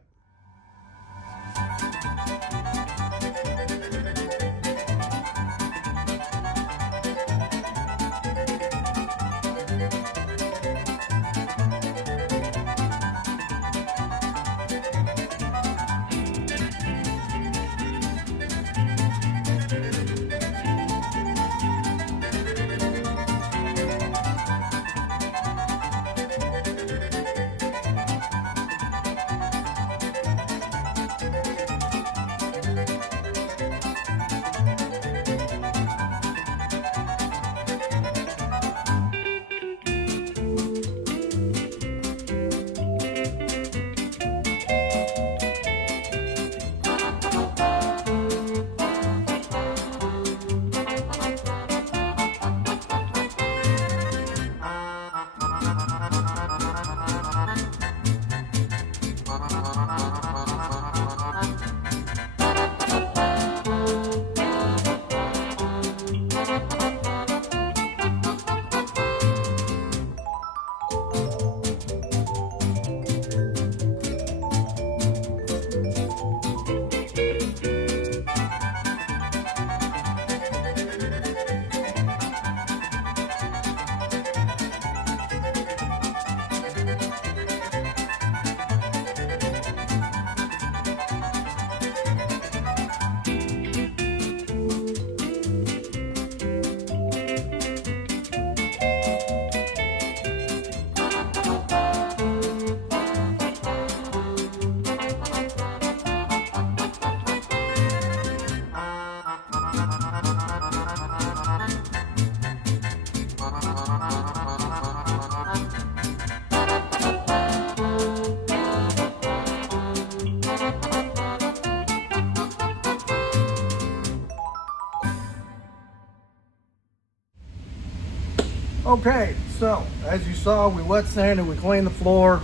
Okay, so as you saw, we wet sanded, we cleaned the floor,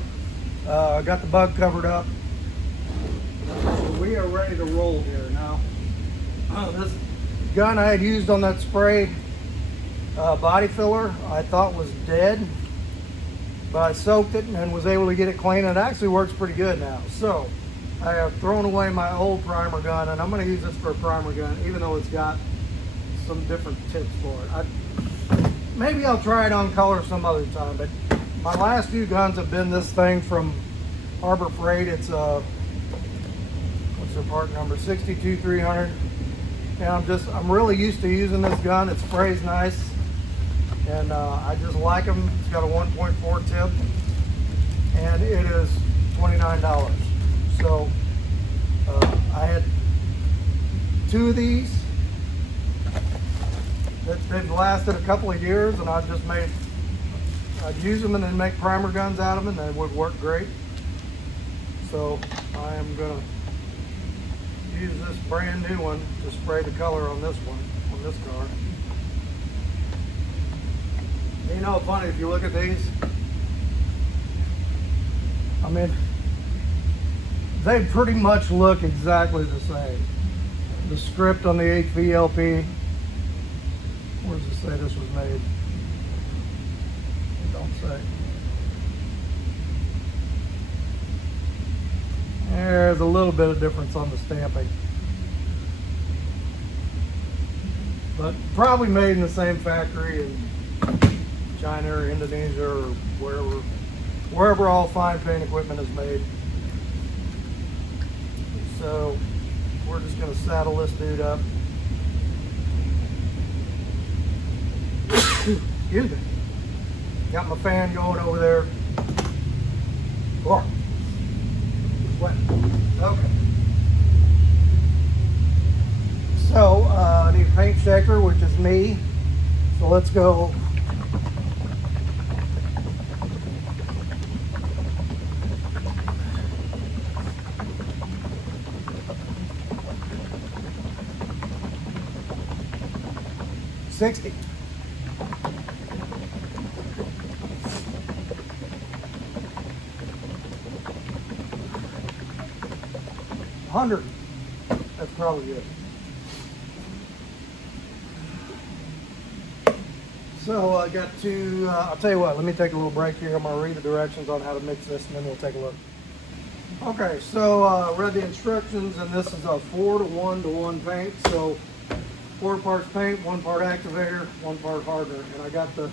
got the bug covered up. So we are ready to roll here now. This gun I had used on that spray body filler I thought was dead, but I soaked it and was able to get it clean. It actually works pretty good now. So I have thrown away my old primer gun, and I'm going to use this for a primer gun, even though it's got some different tips for it. Maybe I'll try it on color some other time, but my last few guns have been this thing from Harbor Freight. It's what's their part number? 62300. And I'm really used to using this gun. It sprays nice, and I just like them. It's got a 1.4 tip, and it is $29. So I had 2 of these. They've lasted a couple of years, and I'd use them and then make primer guns out of them, and they would work great. So I am gonna use this brand new one to spray the color on this one, on this car. You know, it's funny, if you look at these, I mean, they pretty much look exactly the same. The script on the HVLP, where does it say this was made? It don't say. There's a little bit of difference on the stamping, but probably made in the same factory in China or Indonesia or wherever all fine paint equipment is made. So we're just going to saddle this dude up. Excuse me. Got my fan going over there. Wet. Okay. So I need a paint shaker, which is me. So let's go. $60. 100. That's probably good. So I got to, I'll tell you what, let me take a little break here. I'm going to read the directions on how to mix this, and then we'll take a look. Okay, so read the instructions, and this is a 4-to-1-to-1 paint. So 4 parts paint, 1 part activator, 1 part hardener. And I got the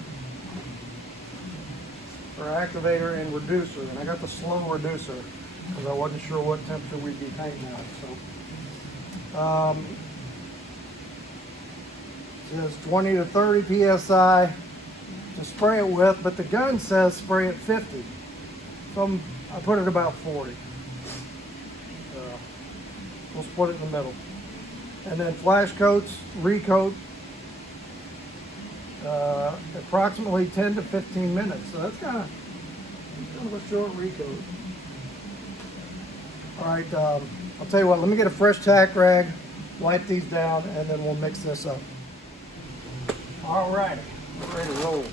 activator and reducer, and I got the slow reducer because I wasn't sure what temperature we'd be painting at. So it says 20 to 30 psi to spray it with, but the gun says spray at 50. So I put it about 40. We'll split it in the middle. And then flash coats, recoat, approximately 10 to 15 minutes. So that's kind of a short recoat. All right, I'll tell you what, let me get a fresh tack rag, wipe these down, and then we'll mix this up. All right, we're ready to roll.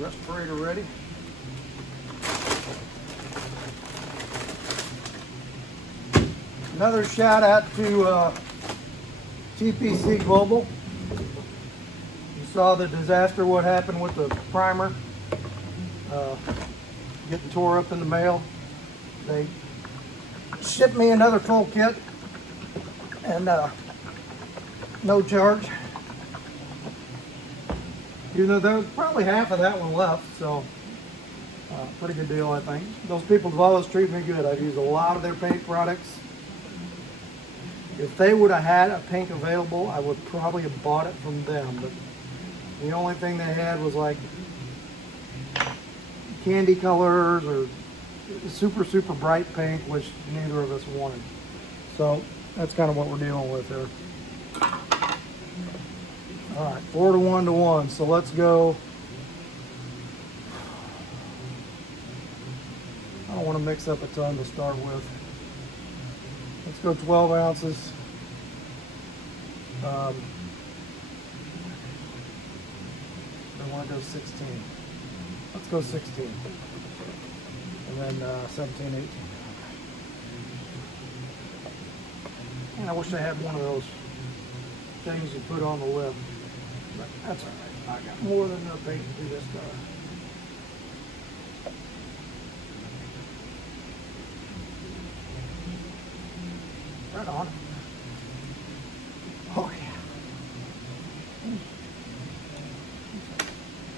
Respirator ready. Another shout out to TPC Global. You saw the disaster, what happened with the primer, getting tore up in the mail. They shipped me another full kit, and no charge. You know, there's probably half of that one left, so pretty good deal, I think. Those people have always treated me good. I've used a lot of their paint products. If they would have had a pink available, I would probably have bought it from them, but the only thing they had was like candy colors or super bright paint, which neither of us wanted. So that's kind of what we're dealing with here. All right, 4-to-1-to-1. So let's go. I don't want to mix up a ton to start with. Let's go 12 ounces. I want to go 16. Let's go 16. And then 17, 18. And I wish I had one of those things you put on the lip. But that's alright. I got more than enough paint to do this car. Right on. Oh yeah.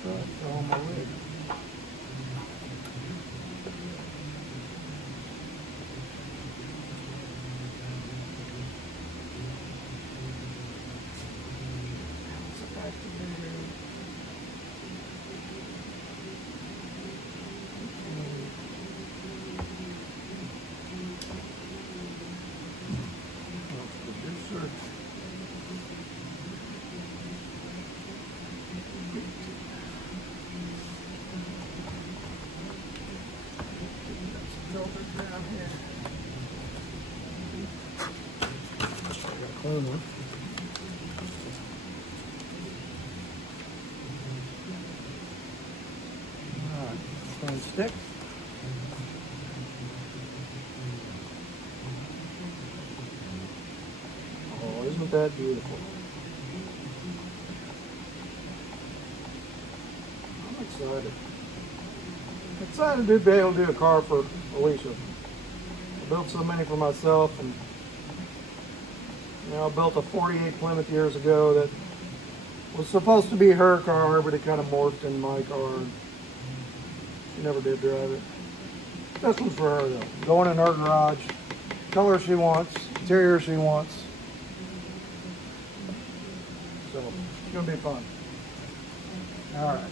Throw on my wig. Clean one. Alright, clean stick. Oh, isn't that beautiful? I'm excited. Excited to be able to do a car for Alicia. I built so many for myself, and I built a 48 Plymouth years ago that was supposed to be her car, but it kind of morphed in my car. She never did drive it. This one's for her though. Going in her garage. Color she wants, interior she wants. So it's gonna be fun. All right.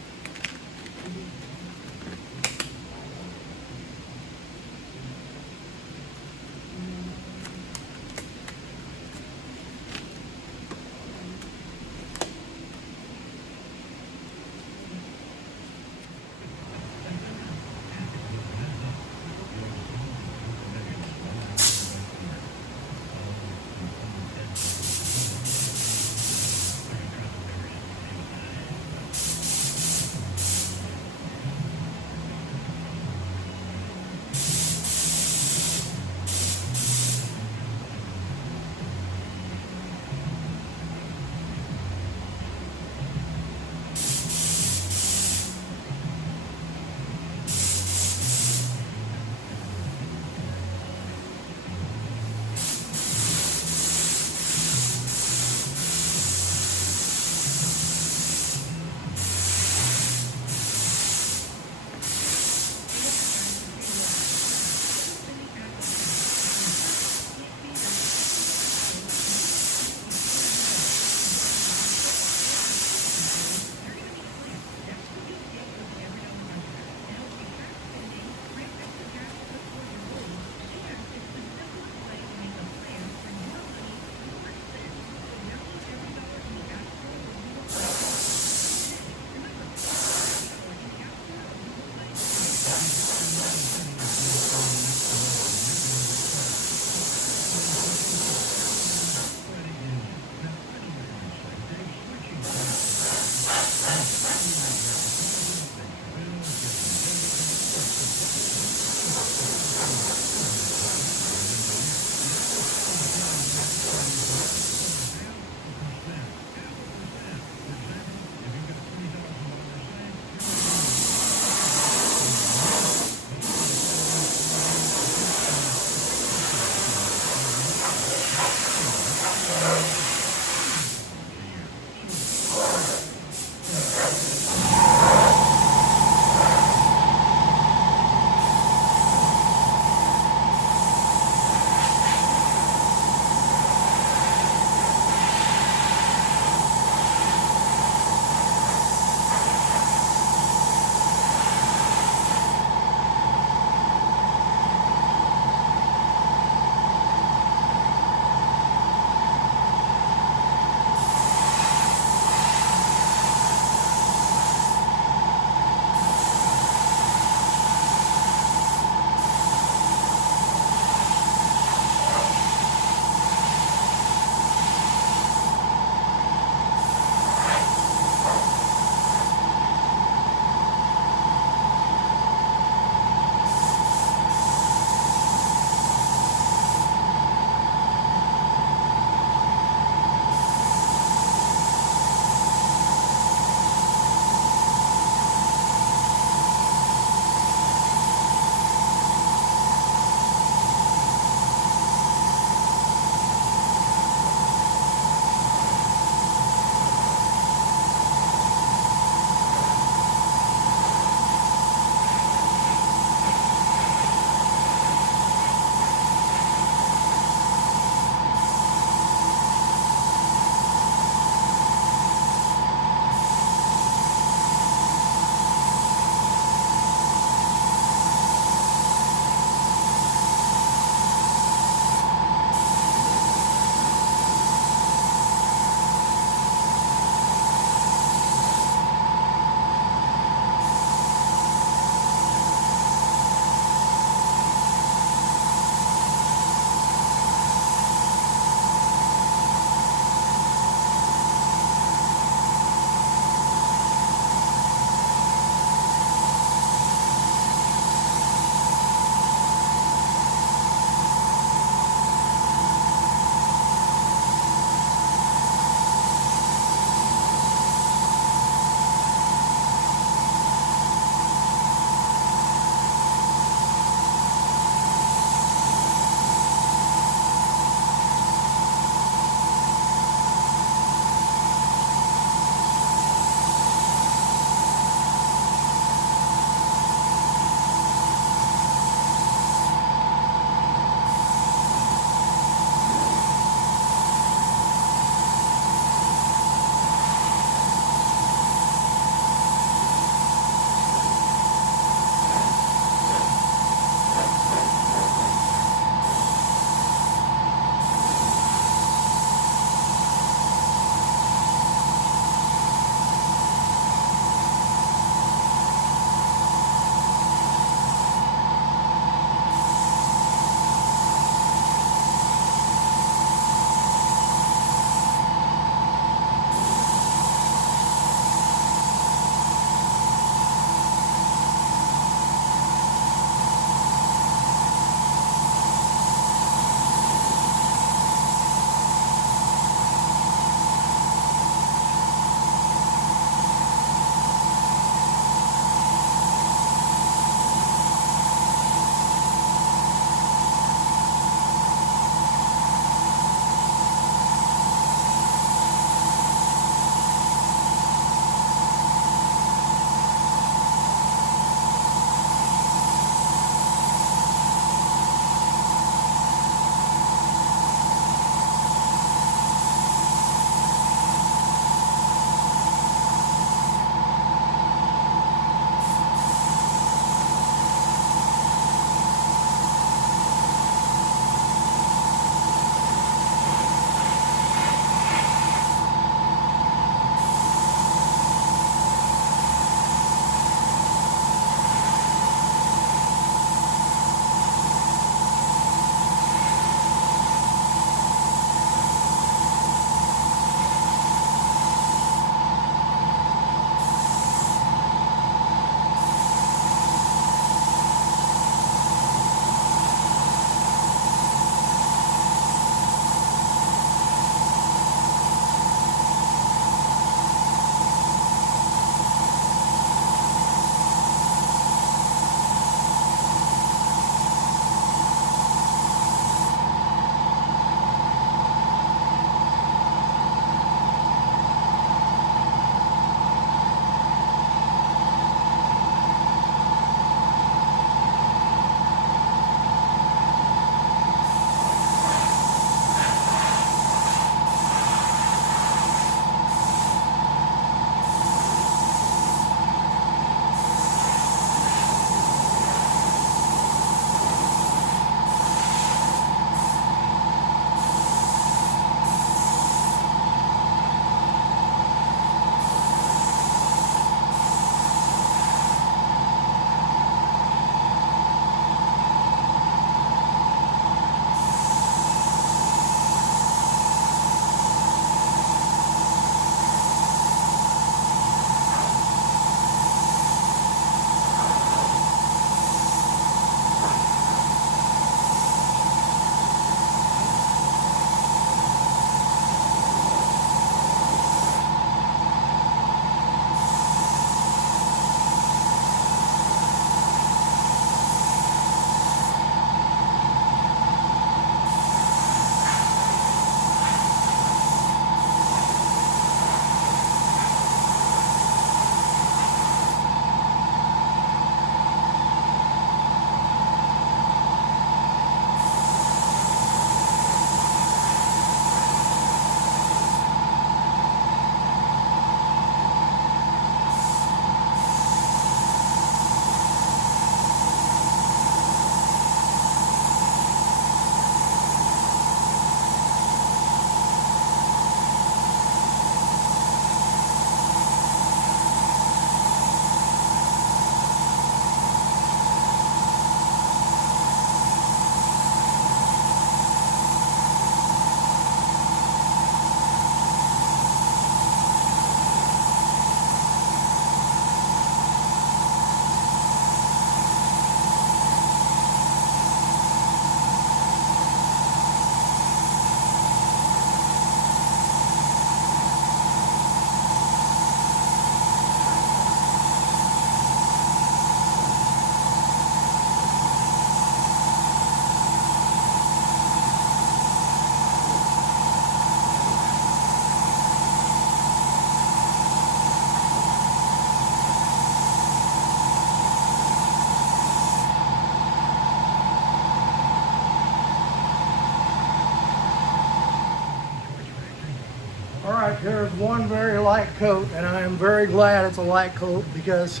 All right, there's one very light coat, and I am very glad it's a light coat because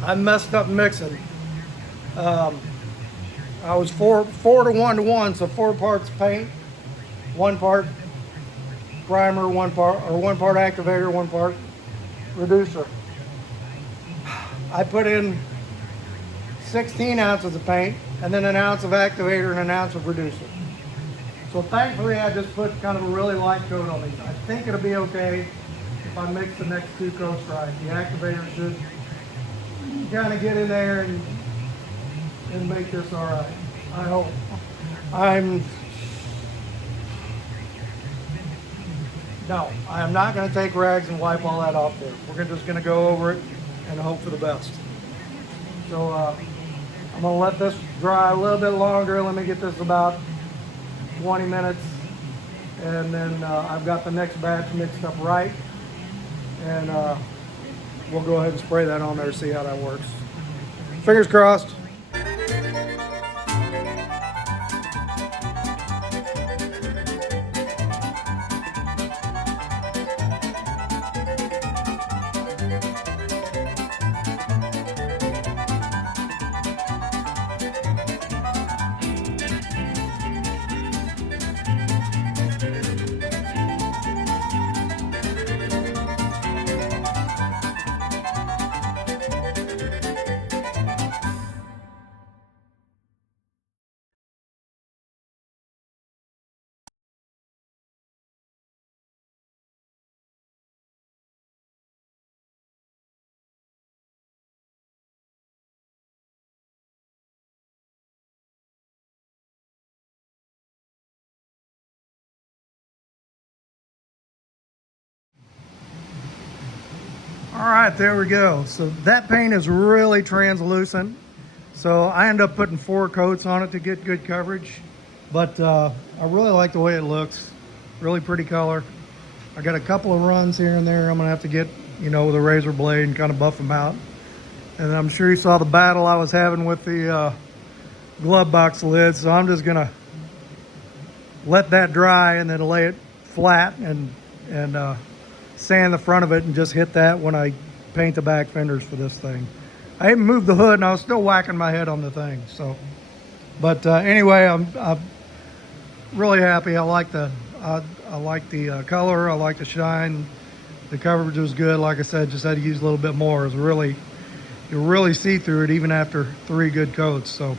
I messed up mixing. I was four to one, so 4 parts paint, 1 part primer, 1 part activator, 1 part reducer. I put in 16 ounces of paint and then an ounce of activator and an ounce of reducer. So thankfully I just put kind of a really light coat on these. I think it'll be okay if I mix the next 2 coats right. The activator should kind of get in there and make this all right. I hope. No, I am not going to take rags and wipe all that off there. We're just going to go over it and hope for the best. So I'm going to let this dry a little bit longer. Let me get this about 20 minutes. And then I've got the next batch mixed up right. And we'll go ahead and spray that on there, see how that works. Fingers crossed. All right, there we go. So that paint is really translucent. So I end up putting 4 coats on it to get good coverage. But I really like the way it looks. Really pretty color. I got a couple of runs here and there I'm gonna have to get, with a razor blade and kind of buff them out. And I'm sure you saw the battle I was having with the glove box lid. So I'm just gonna let that dry and then lay it flat and sand the front of it and just hit that when I paint the back fenders for this thing. I even moved the hood and I was still whacking my head on the thing. So, but anyway, I'm really happy. I like the color. I like the shine. The coverage was good. Like I said, just had to use a little bit more. It was you really see through it even after 3 good coats. So,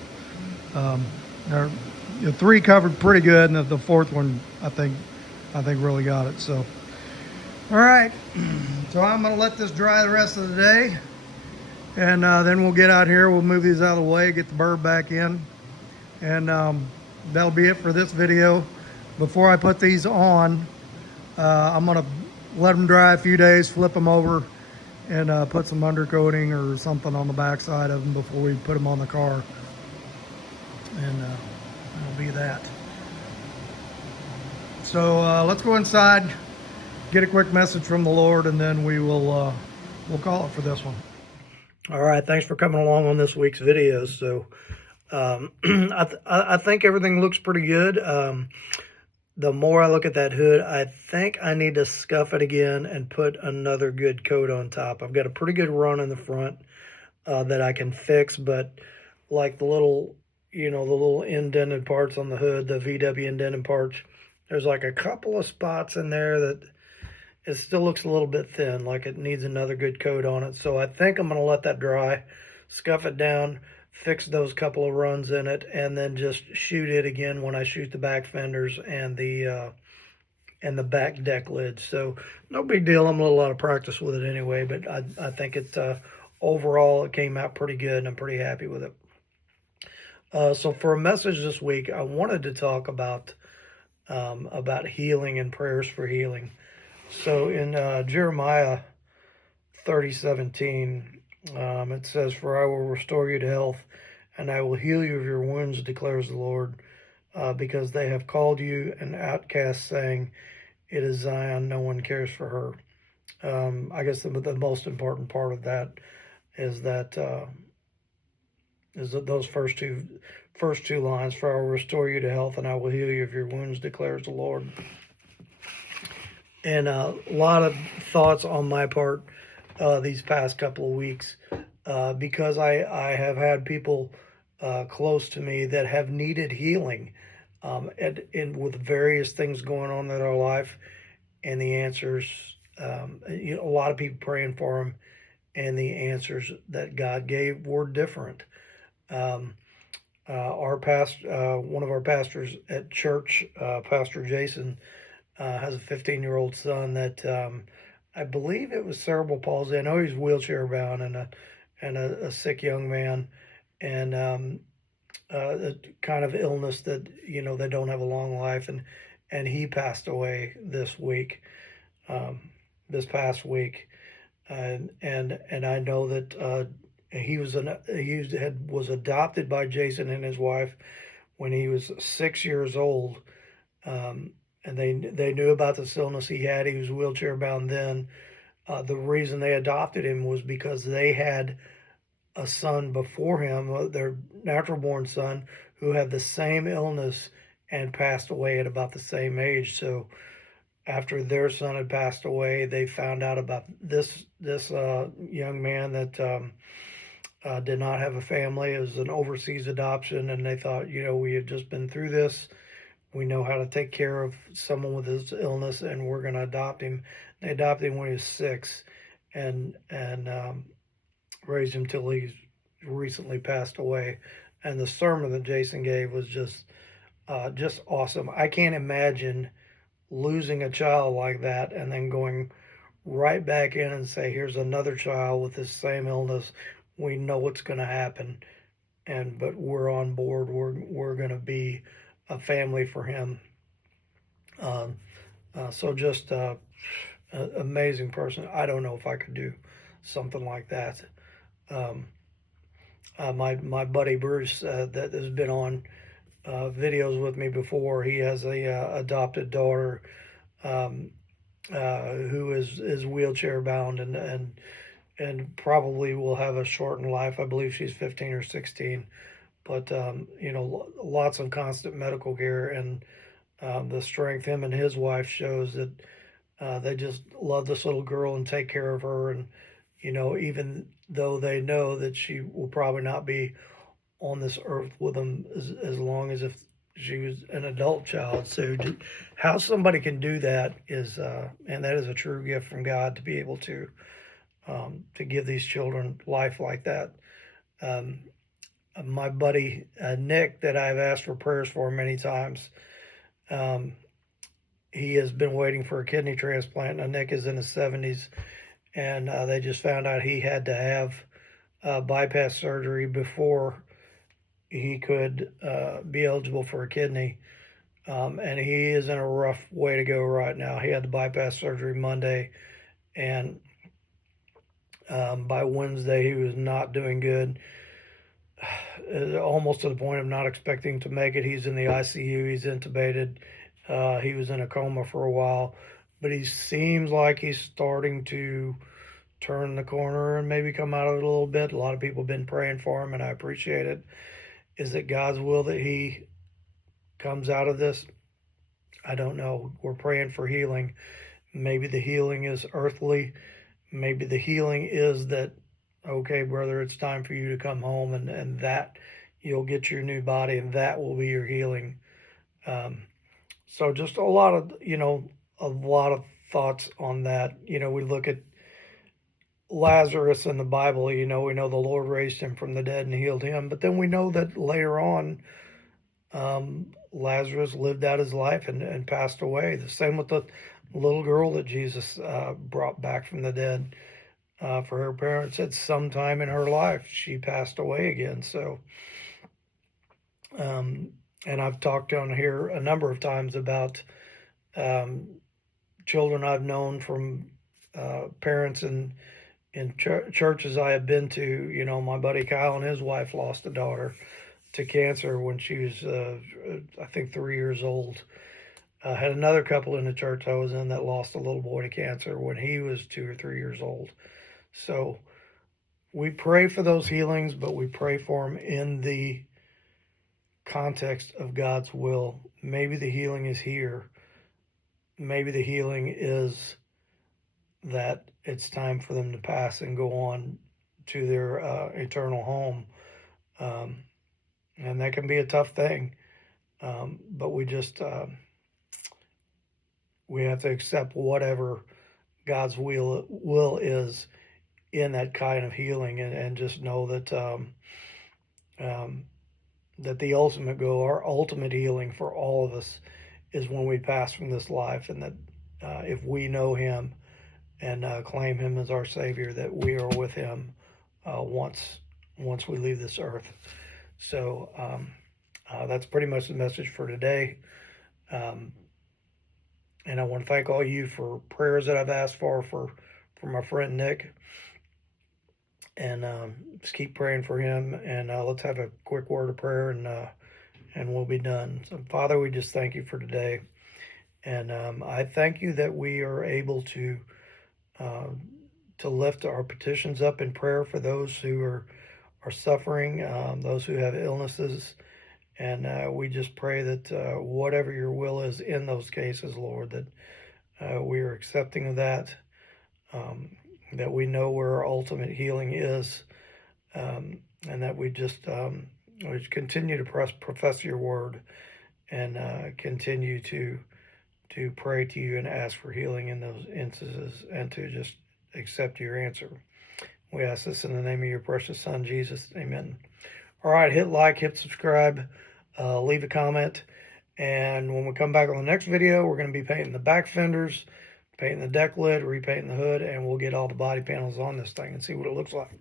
the 3 covered pretty good, and the 4th one I think really got it. So. All right, so I'm gonna let this dry the rest of the day, and then we'll get out here, we'll move these out of the way, get the bird back in, and that'll be it for this video. Before I put these on, I'm gonna let them dry a few days, flip them over, and put some undercoating or something on the back side of them before we put them on the car, and that'll be that. So let's go inside, get a quick message from the Lord, and then we'll call it for this one. All right, thanks for coming along on this week's video. So I think everything looks pretty good. The more I look at that hood, I think I need to scuff it again and put another good coat on top. I've got a pretty good run in the front that I can fix, but like the little indented parts on the hood, the VW indented parts, there's like a couple of spots in there that it still looks a little bit thin, like it needs another good coat on it. So I think I'm going to let that dry, scuff it down, fix those couple of runs in it, and then just shoot it again when I shoot the back fenders and the back deck lids. So no big deal. I'm a little out of practice with it anyway, but I think it overall it came out pretty good, and I'm pretty happy with it. So for a message this week, I wanted to talk about healing and prayers for healing. So in Jeremiah 30:17, it says, "For I will restore you to health, and I will heal you of your wounds, declares the Lord, because they have called you an outcast, saying, 'It is Zion, no one cares for her.'" I guess the most important part of that is those first two lines. "For I will restore you to health, and I will heal you of your wounds, declares the Lord." and a lot of thoughts on my part these past couple of weeks because I have had people close to me that have needed healing and with various things going on in their life, and the answers, a lot of people praying for them, and the answers that God gave were different. Um, one of our pastors at church, Pastor Jason, has a 15-year-old son that I believe it was cerebral palsy. I know he's wheelchair bound and a sick young man, and a kind of illness that they don't have a long life, and he passed away this week, um, this past week, and I know that was adopted by Jason and his wife when he was 6 years old. Um, and they knew about this illness he had. He was wheelchair bound then. The reason they adopted him was because they had a son before him, their natural born son, who had the same illness and passed away at about the same age. So after their son had passed away, they found out about this young man that did not have a family. It was an overseas adoption, and they thought, we have just been through this. We know how to take care of someone with this illness, and we're going to adopt him. They adopted him when he was 6, and raised him till he's recently passed away. And the sermon that Jason gave was just awesome. I can't imagine losing a child like that and then going right back in and say, here's another child with this same illness. We know what's going to happen, but we're on board. We're going to be a family for him. So just an amazing person. I don't know if I could do something like that. My buddy Bruce that has been on videos with me before. He has a adopted daughter who is wheelchair bound and probably will have a shortened life. I believe she's 15 or 16. But lots of constant medical care, and the strength him and his wife shows that they just love this little girl and take care of her. And even though they know that she will probably not be on this earth with them as long as if she was an adult child. So how somebody can do that is, and that is a true gift from God to be able to give these children life like that. My buddy Nick, that I've asked for prayers for many times, he has been waiting for a kidney transplant. Now, Nick is in his 70s, and they just found out he had to have bypass surgery before he could be eligible for a kidney. And he is in a rough way to go right now. He had the bypass surgery Monday, and by Wednesday he was not doing good. Almost to the point of not expecting to make it. He's in the ICU. He's intubated. He was in a coma for a while, but he seems like he's starting to turn the corner and maybe come out of it a little bit. A lot of people have been praying for him, and I appreciate it. Is it God's will that he comes out of this? I don't know. We're praying for healing. Maybe the healing is earthly. Maybe the healing is that, okay, brother, it's time for you to come home, and that you'll get your new body, and that will be your healing. So just a lot of thoughts on that. We look at Lazarus in the Bible. We know the Lord raised him from the dead and healed him, but then we know that later on, Lazarus lived out his life and passed away. The same with the little girl that Jesus brought back from the dead. For her parents, at some time in her life, she passed away again. So, and I've talked on here a number of times about children I've known from parents in churches I have been to. My buddy Kyle and his wife lost a daughter to cancer when she was, I think, 3 years old. Had another couple in the church I was in that lost a little boy to cancer when he was 2 or 3 years old. So we pray for those healings, but we pray for them in the context of God's will. Maybe the healing is here. maybe the healing is that it's time for them to pass and go on to their eternal home. Um, and that can be a tough thing. But we have to accept whatever God's will is in that kind of healing, and just know that um, that the ultimate goal, our ultimate healing for all of us, is when we pass from this life, and that if we know Him and claim Him as our Savior, that we are with Him once we leave this earth. So that's pretty much the message for today. And I want to thank all you for prayers that I've asked for my friend Nick. And just keep praying for him. And let's have a quick word of prayer, and we'll be done. So, Father, we just thank you for today. And I thank you that we are able to lift our petitions up in prayer for those who are suffering, those who have illnesses. And we just pray that whatever your will is in those cases, Lord, that we are accepting of that, that we know where our ultimate healing is, and that we just continue to profess your word, and continue to pray to you and ask for healing in those instances, and to just accept your answer. We ask this in the name of your precious Son, Jesus. Amen. All right, hit like, hit subscribe, leave a comment. And when we come back on the next video, we're going to be painting the back fenders, painting the deck lid, repainting the hood, and we'll get all the body panels on this thing and see what it looks like.